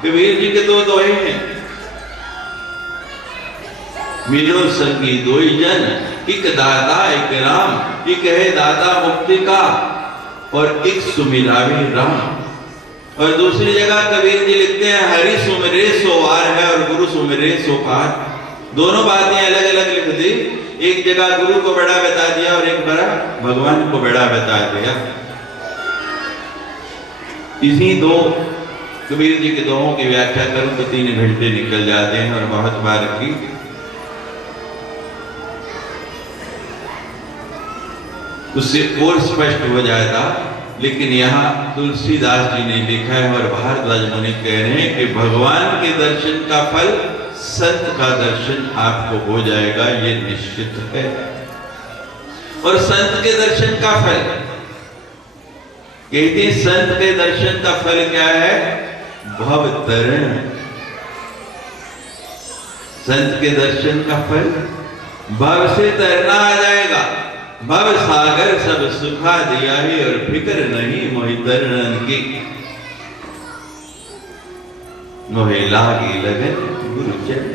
कबीर जी के 2 दोहे हैं, मिलो संगी दोई जन, एक दाता एक राम, एक है दाता मुक्ति का और एक सुमिरावे राम। और दूसरी जगह कबीर जी लिखते हैं, हरि सुमिरे सो वार है और गुरु सुमिरे सो पार। दोनों बातें अलग अलग लिख दी, एक जगह गुरु को बड़ा बता दिया और एक बड़ा भगवान को बड़ा बता दिया। इन्हीं 2 कबीर जी के दोहों की व्याख्या करूं तो 3 घंटे निकल जाते हैं और बहुत बार की। उससे और स्पष्ट हो जाता। लेकिन यहाँ तुलसीदास जी ने लिखा है और भारद्वाज मुनि कह रहे हैं कि भगवान के दर्शन का फल संत का दर्शन आपको हो जाएगा, ये निश्चित है। और संत के दर्शन का फल कहते हैं, संत के दर्शन का फल क्या है? भव तरण। संत के दर्शन का फल भव से तरना आ जाएगा। भव सागर सब सुखा दिया ही और फिक्र नहीं मोहि तरण की। मोहे लागी लगन गुरु चरण।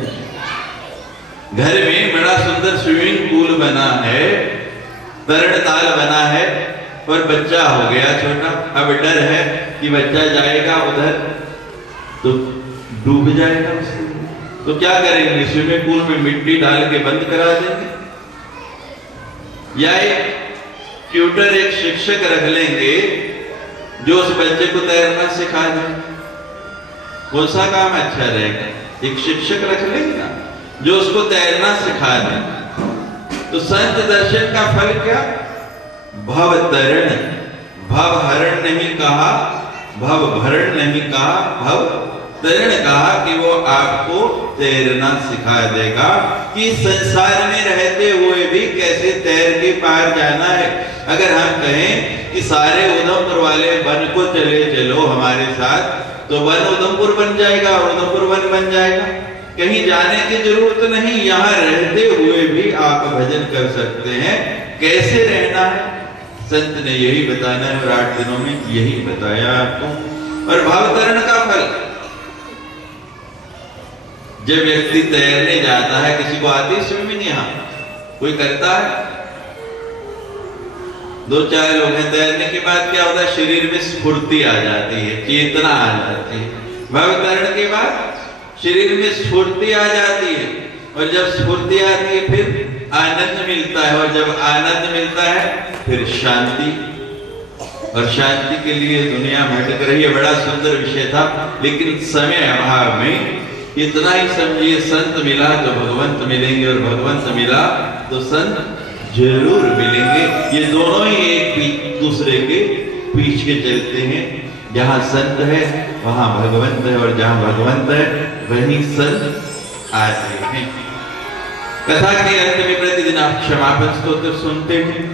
घर में बड़ा सुंदर स्विमिंग पूल बना है, तरण ताल बना है, और बच्चा हो गया छोटा। अब डर है कि बच्चा जाएगा उधर तो डूब जाएगा उसको। तो क्या करेंगे? स्विमिंग पूल में मिट्टी डाल के बंद करा देंगे, या एक ट्यूटर, एक शिक्षक रख लेंगे जो उस बच्चे को तैरना सिखा दे। कौन सा काम अच्छा रहेगा? एक शिक्षक रख लेंगे ना जो उसको तैरना सिखा दे। तो संत दर्शन का फल क्या? भव तरण। भव हरण नहीं कहा, भव भरण नहीं कहा, भव तरण कहा कि वो आपको तैरना सिखा देगा कि संसार में रहते हुए भी कैसे तैर के पार जाना है। अगर हम कहें कि सारे उधमपुर वाले वन को चले चलो हमारे साथ, तो वन उधमपुर बन जाएगा, उधमपुर वन बन जाएगा। कहीं जाने की जरूरत नहीं, यहाँ रहते हुए भी आप भजन कर सकते हैं। कैसे रहना है संत ने यही बताना है, और 8 दिनों में यही बताया आपको। और भावतरण का फल, जब व्यक्ति तैरने जाता है, किसी को आती है स्विमिंग? यहाँ कोई करता है? 2-4 लोग हैं। तैरने के बाद क्या होता है? शरीर में स्फूर्ति आ जाती है, चेतना आ जाती है। भावतरण के बाद शरीर में स्फूर्ति आ जाती है, और जब स्फूर्ति आती है फिर आनंद मिलता है, और जब आनंद मिलता है फिर शांति। और शांति के लिए दुनिया भटक रही है। बड़ा सुंदर विषय था, लेकिन समय अभाव में इतना ही समझिए, संत मिला तो भगवंत मिलेंगे, और भगवंत मिला तो संत जरूर मिलेंगे। ये दोनों ही एक दूसरे के पीछे चलते हैं। जहां संत है वहां भगवंत है, और जहां भगवंत है वहीं संत आते हैं। कथा के अंत में प्रतिदिन आप क्षमापन स्तोत्र सुनते हैं।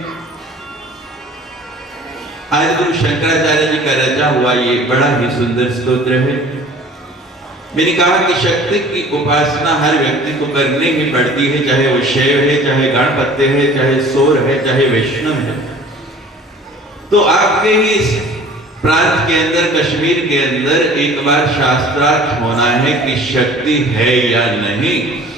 आज गुरु शंकराचार्य जी का रचा हुआ ये बड़ा ही सुंदर स्तोत्र है। मैंने कहा कि शक्ति की उपासना हर व्यक्ति को करनी ही पड़ती है, चाहे वो शैव है, चाहे गणपत्य है, चाहे सौर है, चाहे वैष्णव है। तो आपके ही इस प्रांत के अंदर, कश्मीर के अंदर एक बार शास्त्रार्थ होना है कि शक्ति है या नहीं।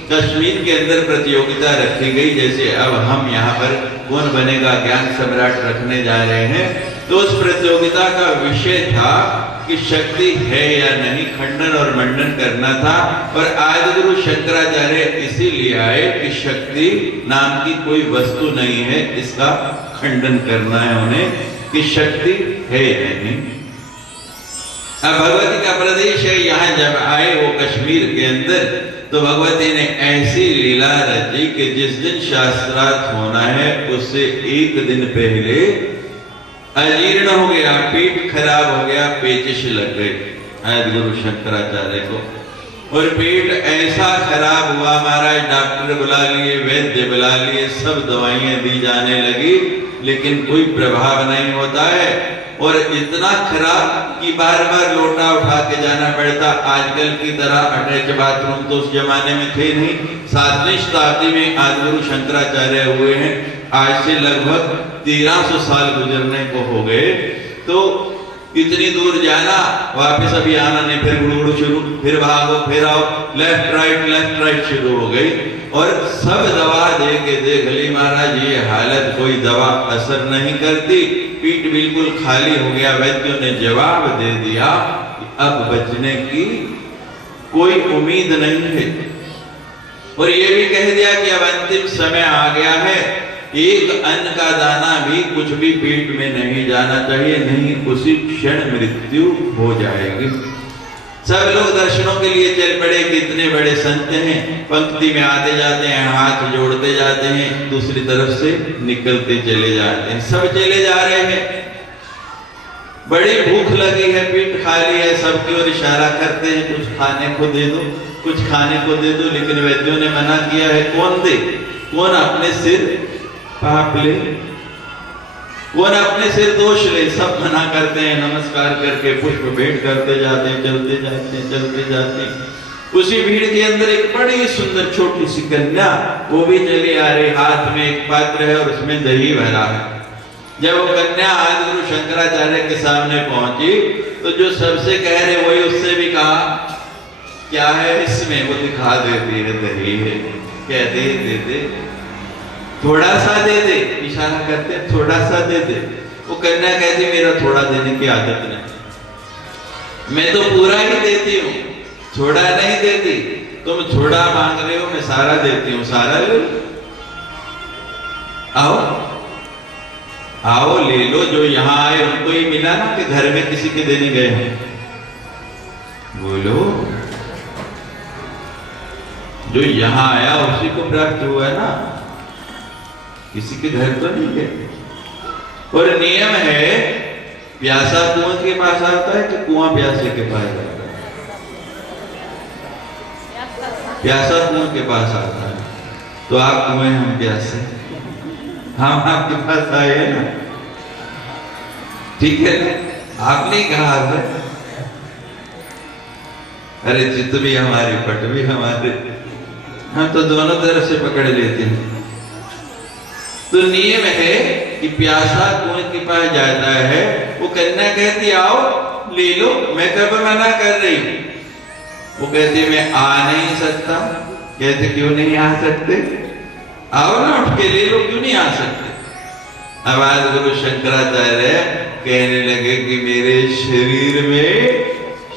कश्मीर के अंदर प्रतियोगिता रखी गई, जैसे अब हम यहाँ पर कौन बनेगा ज्ञान सम्राट रखने जा रहे हैं। तो उस प्रतियोगिता का विषय था कि शक्ति है या नहीं, खंडन और मंडन करना था। और आदिगुरु शंकराचार्य इसीलिए आए कि शक्ति नाम की कोई वस्तु नहीं है, इसका खंडन करना है उन्हें कि शक्ति है या नहीं। अब भगवती का प्रदेश है, यहाँ जब आए वो कश्मीर के अंदर, तो भगवती ने ऐसी लीला रची कि जिस दिन शास्त्रार्थ होना है उससे 1 दिन पहले अजीर्ण हो गया, पेट खराब हो गया, पेचिश लग गई आदिगुरु शंकराचार्य को। और पेट ऐसा खराब हुआ, महाराज डॉक्टर बुला लिए, वैद्य बुला लिए, सब दवाइयां दी जाने लगी, लेकिन कोई प्रभाव नहीं होता है। और इतना खराब कि बार बार लोटा उठा के जाना पड़ता। आजकल की तरह अटैच बाथरूम तो उस जमाने में थे नहीं। 7वीं शताब्दी में आदिगुरु शंकराचार्य हुए हैं, आज से लगभग 1300 साल गुजरने को हो गए। तो इतनी दूर जाना, वापस अभी आना नहीं, फिर गुड़गुड़ शुरू, फिर भागो, फिर आओ, लेफ्ट राइट शुरू हो गई। और सब दवा दे के देख ली महाराज, ये हालत कोई दवा असर नहीं करती, पीठ बिल्कुल खाली हो गया। वैद्यों ने जवाब दे दिया कि अब बचने की कोई उम्मीद नहीं है। और ये भी कह दिया कि अब अंतिम समय आ गया है, एक अन्न का दाना भी कुछ भी पेट में नहीं जाना चाहिए, नहीं उसी क्षण मृत्यु हो जाएगी। सब लोग दर्शनों के लिए चल पड़े। कितने बड़े संत हैं, पंक्ति में आते जाते हैं, हाथ जोड़ते जाते हैं, दूसरी तरफ से निकलते चले जाते हैं। सब चले जा रहे हैं। बड़ी भूख लगी है, पेट खाली है, सबकी ओर इशारा करते हैं, कुछ खाने को दे दो, कुछ खाने को दे दो। लेकिन वैद्यों ने मना किया है। कौन दे? कौन अपने सिर पाप ले, कौन अपने सिर दोष ले? सब मना करते हैं। नमस्कार करके पुष्प भेंट करते जाते हैं, चलते जाते हैं, चलते जाते हैं। उसी भीड़ के अंदर एक बड़ी सुंदर छोटी सी कन्या, वो भी चली आ रही। हाथ में एक पात्र है और उसमें दही भरा है। जब वो कन्या आदिगुरु शंकराचार्य के सामने पहुंची तो जो सबसे कह रहे वही उससे भी कहा, क्या है इसमें? वो दिखा देती है, दही है। कहते दे दे, थोड़ा सा दे दे, इशारा करते थोड़ा सा दे दे। वो कन्या कहती मेरा थोड़ा देने की आदत नहीं, मैं तो पूरा ही देती हूँ, थोड़ा नहीं देती। तुम थोड़ा मांग रहे हो, मैं सारा देती हूँ, सारा ले लो। आओ आओ ले लो। जो यहाँ आए उनको ही मिला ना कि घर में किसी के देने गए हैं? बोलो, जो यहाँ आया उसी को प्राप्त हुआ ना, किसी के घर तो नहीं गए। और नियम है, प्यासा कुआं के पास आता है कि कुआं प्यासे के पास आता है? प्यासा कुआं के पास आता है। तो आप कुएं, हम प्यासे, हम आपके पास आए हैं ना, ठीक है ना? आपने कहा है, अरे चित्त भी हमारी, पट भी हमारे, हम तो दोनों तरफ से पकड़ लेते हैं। तो नियम है कि प्यासा कुएं के पास जाता है। वो कन्या कहती आओ ले लो, मैं कब मना कर रही हूं? वो कहती मैं आ नहीं सकता। कहते क्यों नहीं आ सकते? आओ ना, उठ के ले लो, क्यों नहीं आ सकते? अब आज गुरु शंकराचार्य कहने लगे कि मेरे शरीर में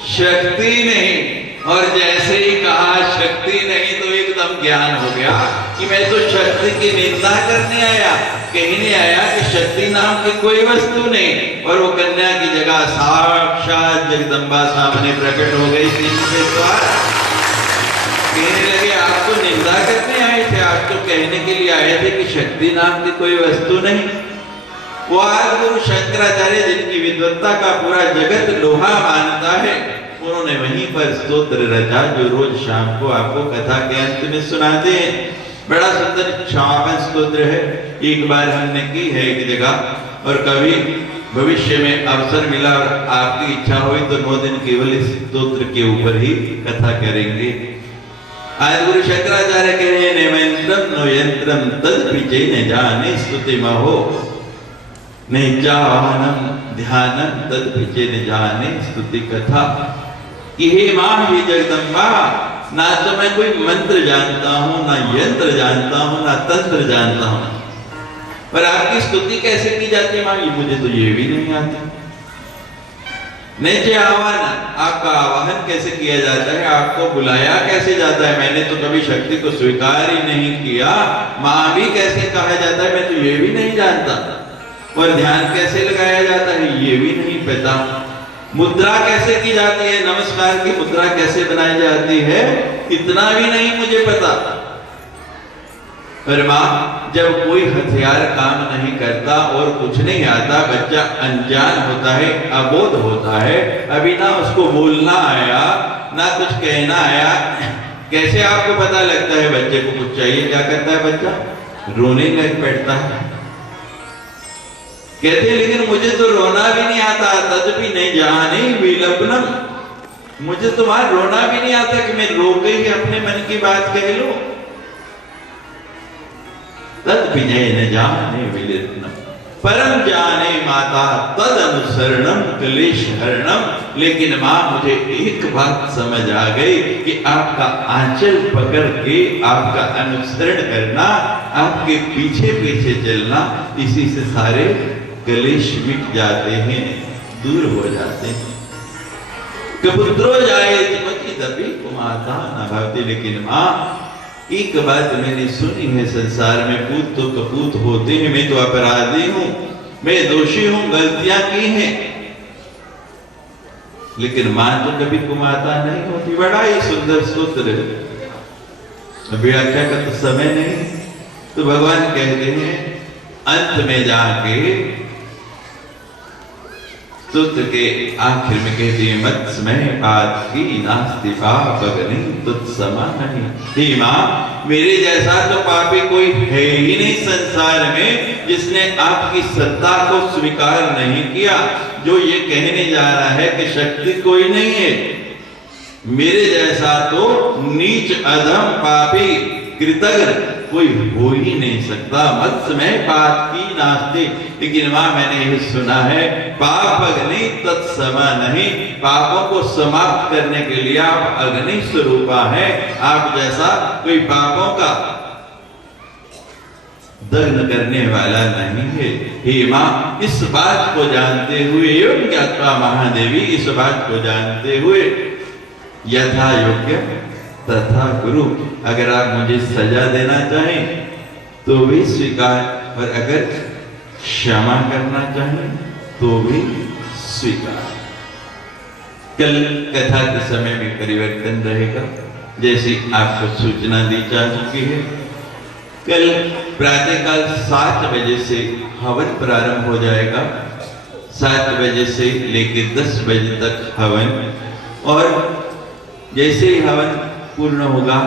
शक्ति नहीं। और जैसे ही कहा शक्ति नहीं तो एकदम ज्ञान हो गया कि मैं तो शक्ति की निंदा करने आया, कहने आया कि शक्ति नाम की कोई वस्तु नहीं। और वो कन्या की जगह साक्षात जगदम्बा सामने प्रकट हो गई थी। कहने लगे आप तो निंदा करने आए थे, आप तो कहने के लिए आए थे कि शक्ति नाम की कोई वस्तु नहीं। वो आज गुरु शंकराचार्य जिनकी विद्वत्ता का पूरा जगत लोहा मानता है, उन्होंने वहीं पर स्तोत्र रचा जो रोज शाम को आपको कथा के अंत में सुनाते हैं। बड़ा सुंदर क्षमापन स्तोत्र है। एक बार हमने की है एक जगह, और कभी भविष्य में अवसर मिला और आपकी इच्छा हुई तो 9 दिन केवल इस स्तोत्र के ऊपर ही कथा करेंगे। आज गुरु शंकराचार्य कह रहे हैं मंत्रम नो यंत्रम तद्विजय न जाने स्तुति महो नैजानम ध्यानम तद्विजय न जाने स्तुति कथा। कि हे मां, हे जगदम्बा, ना तो मैं कोई मंत्र जानता हूं, ना यंत्र जानता हूं, ना तंत्र जानता हूं, पर आपकी स्तुति कैसे की जाती है मां, ये मुझे तो ये भी नहीं आता। नीचे आह्वान, आपका आवाहन कैसे किया जाता है, आपको बुलाया कैसे जाता है, मैंने तो कभी शक्ति को स्वीकार ही नहीं किया। मां भी कैसे कहा जाता है, मैं तो ये भी नहीं जानता। और ध्यान कैसे लगाया जाता है, ये भी नहीं पता। मुद्रा कैसे की जाती है, नमस्कार की मुद्रा कैसे बनाई जाती है, इतना भी नहीं मुझे पता। पर मां, जब कोई हथियार काम नहीं करता और कुछ नहीं आता, बच्चा अनजान होता है, अबोध होता है, अभी ना उसको बोलना आया, ना कुछ कहना आया, कैसे आपको पता लगता है बच्चे को कुछ चाहिए? क्या करता है बच्चा? रोने लग पड़ता है। कहते लेकिन मुझे तो रोना भी नहीं आता, तद भी नहीं जाने विलपनम, मुझे तो वहां रोना भी नहीं आता कि मैं रो के ही अपने मन की बात कह लूं। तद भी न जाने विलपनम परम जाने माता तद अनुसरणम क्लेश हरणम। लेकिन मां, मुझे एक बात समझ आ गई कि आपका आंचल पकड़ के आपका अनुसरण करना, आपके पीछे पीछे चलना, इसी से सारे क्लेश मिट जाते हैं, दूर हो जाते हैं। कपुत्रो जाए तिमकी दबी कुमाता न भवती। लेकिन मां, एक बात मैंने सुनी है, संसार में पूत तो कपूत होते हैं। मैं तो अपराधी हूं, मैं दोषी हूं, गलतियां की हैं, लेकिन मां तो कभी कुमाता नहीं होती। बड़ा ही सुंदर सूत्र है, व्याख्या का तो समय नहीं। तो भगवान कहते हैं अंत में जाके सूत्र के आखिर में कहते हैं मत्स्मय पाद की नास्ति पापग्नि तुत्समा नहीं। हे मां, मेरे जैसा तो पापी कोई है ही नहीं संसार में जिसने आपकी सत्ता को स्वीकार नहीं किया। जो ये कहने जा रहा है कि शक्ति कोई नहीं है, मेरे जैसा तो नीच अधम पापी कृतज्ञ कोई हो ही नहीं सकता। मत्स्मय पाप की नास्ति। लेकिन मां, मैंने ये सुना है पाप अग्नि तत्समा नहीं। पापों को समाप्त करने के लिए आप अग्नि स्वरूपा है। आप जैसा कोई पापों का दग्ध करने वाला नहीं है। हे मां, इस बात को जानते हुए एवं ज्ञात्वा महादेवी, इस बात को जानते हुए यथा योग्य तथा गुरु, अगर आप मुझे सजा देना चाहें तो भी स्वीकार, और अगर क्षमा करना चाहें तो भी स्वीकार। कल कथा के समय में परिवर्तन रहेगा, जैसी आपको सूचना दी जा चुकी है। कल प्रातःकाल 7 बजे से हवन प्रारंभ हो जाएगा। 7 बजे से लेकर 10 बजे तक हवन, और जैसे ही हवन पूर्ण होगा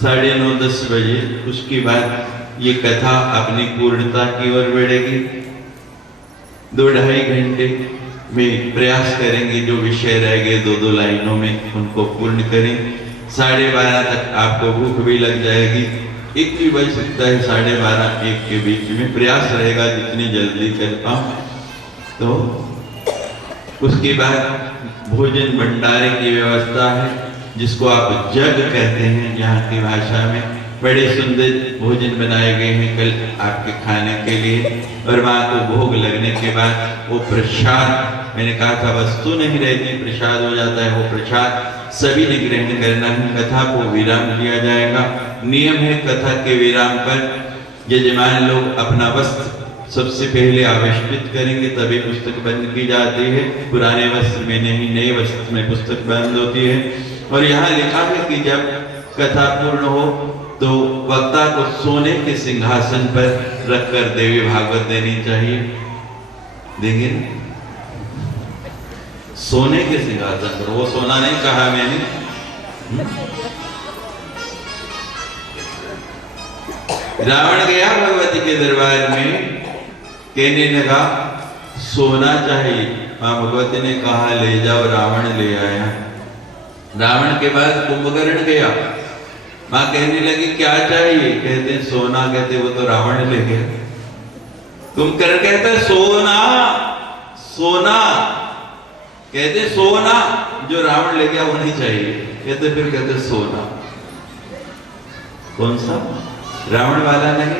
9:30-10 बजे, उसके बाद ये कथा अपनी पूर्णता की ओर बढ़ेगी। 2-2.5 घंटे में प्रयास करेंगे जो विषय रह गए 2-2 लाइनों में उनको पूर्ण करें। 12:30 तक आपको भूख भी लग जाएगी। 1 भी बज सकता है, 12:30-1 के बीच में प्रयास रहेगा जितनी जल्दी कर पाऊं। तो उसके बाद भोजन भंडारे की व्यवस्था है, जिसको आप जग कहते हैं यहाँ की भाषा में। बड़े सुंदर भोजन बनाए गए हैं कल आपके खाने के लिए। और मां को भोग लगने के बाद वो प्रसाद, मैंने कहा था वस्तु नहीं रहती, प्रसाद हो जाता है। वो प्रसाद सभी ने ग्रहण करना है। कथा को विराम दिया जाएगा। नियम है कथा के विराम पर यजमान लोग अपना वस्त्र सबसे पहले आविष्कृत करेंगे, तभी पुस्तक बंद की जाती है। पुराने वस्त्र में नहीं, नए वस्त्र में पुस्तक बंद होती है। और यहाँ लिखा है कि जब कथा पूर्ण हो तो वक्ता को सोने के सिंहासन पर रखकर देवी भागवत देनी चाहिए। देंगे ना? सोने के सिंहासन पर, वो सोना नहीं कहा मैंने। रावण गया भगवती के दरबार में, कहने लगा सोना चाहिए। मां भगवती ने कहा ले जाओ, रावण ले आया। रावण के बाद कुंभकर्ण गया, मां कहने लगी क्या चाहिए? कहते सोना। कहते वो तो रावण ले गया। कुंभकर्ण कहते सोना सोना। कहते सोना जो रावण ले गया वो नहीं चाहिए। कहते फिर कहते सोना। कौन सा? रावण वाला नहीं।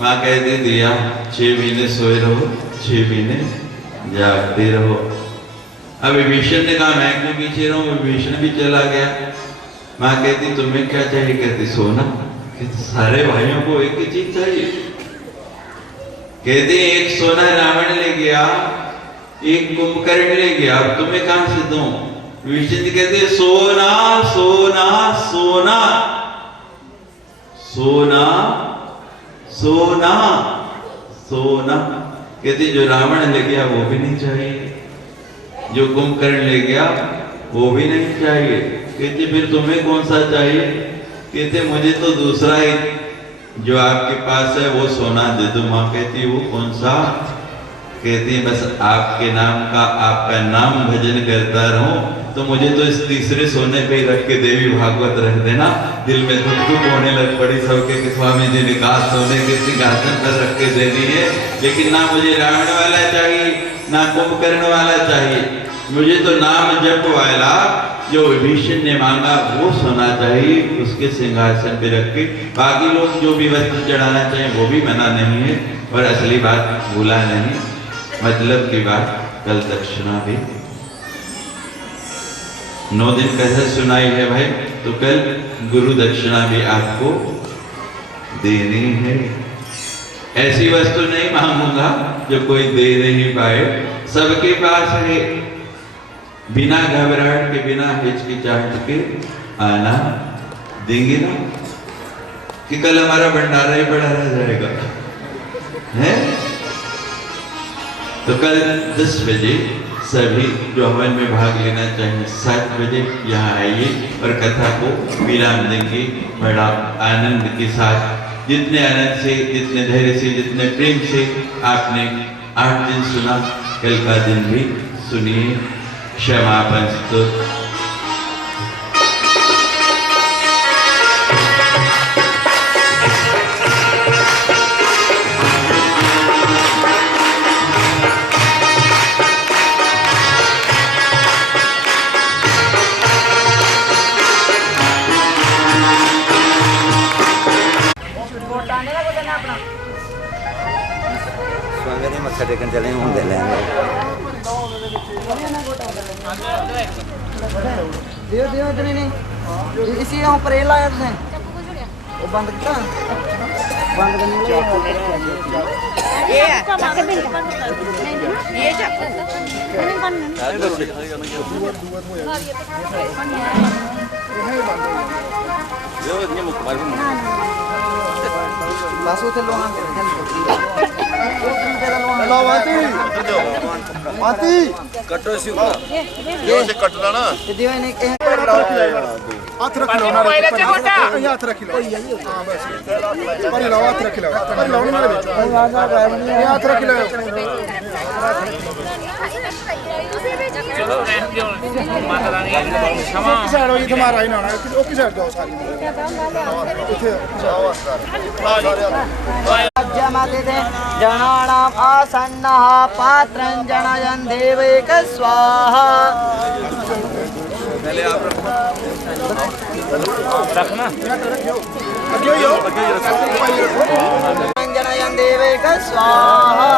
मां कहती दिया, 6 महीने सोए रहो, 6 महीने जागते रहो। अब विभीषण ने कहा मैं क्यों पीछे रहूं? विभीषण भी चला गया। मां कहती तुम्हें क्या चाहिए? कहती सोना। कहती सारे भाइयों को एक ही चीज चाहिए। कहते एक सोना रावण ले गया, एक कुंभकर्ण ले गया, अब तुम्हें कहां से दूं? विभीषण जी कहते सोना सोना सोना सोना सोना सोना। कहते जो रावण ले गया वो भी नहीं चाहिए, जो कुंभकर्ण ले गया वो भी नहीं चाहिए। कहते फिर तुम्हें कौन सा चाहिए? कहते मुझे तो दूसरा ही जो आपके पास है वो सोना दे दो। मां कहती वो कौन सा? कहती बस आपके नाम का, आपका नाम भजन करता रहूं तो मुझे तो इस तीसरे सोने पे ही रख के देवी भागवत रख देना। दिल में धुक होने लग पड़ी सबके कि स्वामी जी ने कहा सोने के सिंहासन पर रख के देनी है, लेकिन ना मुझे रावण वाला चाहिए ना कुंभकर्ण वाला चाहिए, मुझे तो नाम जप वाला जो विभीषण ने मांगा वो सोना चाहिए, उसके सिंहासन पे रख के। बाकी लोग जो भी वस्त्र चढ़ाना चाहिए वो भी मना नहीं है। और असली बात भूला नहीं, मतलब की बात कल दक्षिणा भी 9 दिन कथा सुनाई है भाई, तो कल गुरु दक्षिणा भी आपको देनी है। ऐसी वस्तु नहीं मांगूंगा जो कोई दे नहीं पाए, सबके पास है। बिना घबराहट के, बिना हिचकिचाहट के आना देंगे ना, कि कल हमारा भंडारा ही पड़ा रह जाएगा है। तो कल 10 बजे सभी जो हवन में भाग लेना चाहिए 7 बजे यहाँ आइए और कथा को विराम देंगे बड़ा आनंद के साथ। जितने आनंद से, जितने धैर्य से, जितने प्रेम से आपने 8 दिन सुना, कल का दिन भी सुनिए। क्षमापन स्तुति। स्वामी मत्था टेकन चले हूँ दे लेंगे दियो दियो इतनी नहीं इसी यहाँ पर ये लाया तुझे वो बंद किया बंद करने ये बस उसे लोना माती कटो सी ये से कट ला ना दियो नहीं कहीं हाथ रख लो ना हाथ रख लो हां बस पर लो हाथ रख लो पर लो ना हाथ रख लो चलो रहने दो माता रानी क्षमा किस साइड हो ये तुम्हारा ही ना ओ किस साइड जाओ सारी इथे जाओ जमाते थे जनानाम् आसन्नः पात्रं जनयन् देवैक स्वाहा रखना अगे हो जनयन् देवैक स्वाहा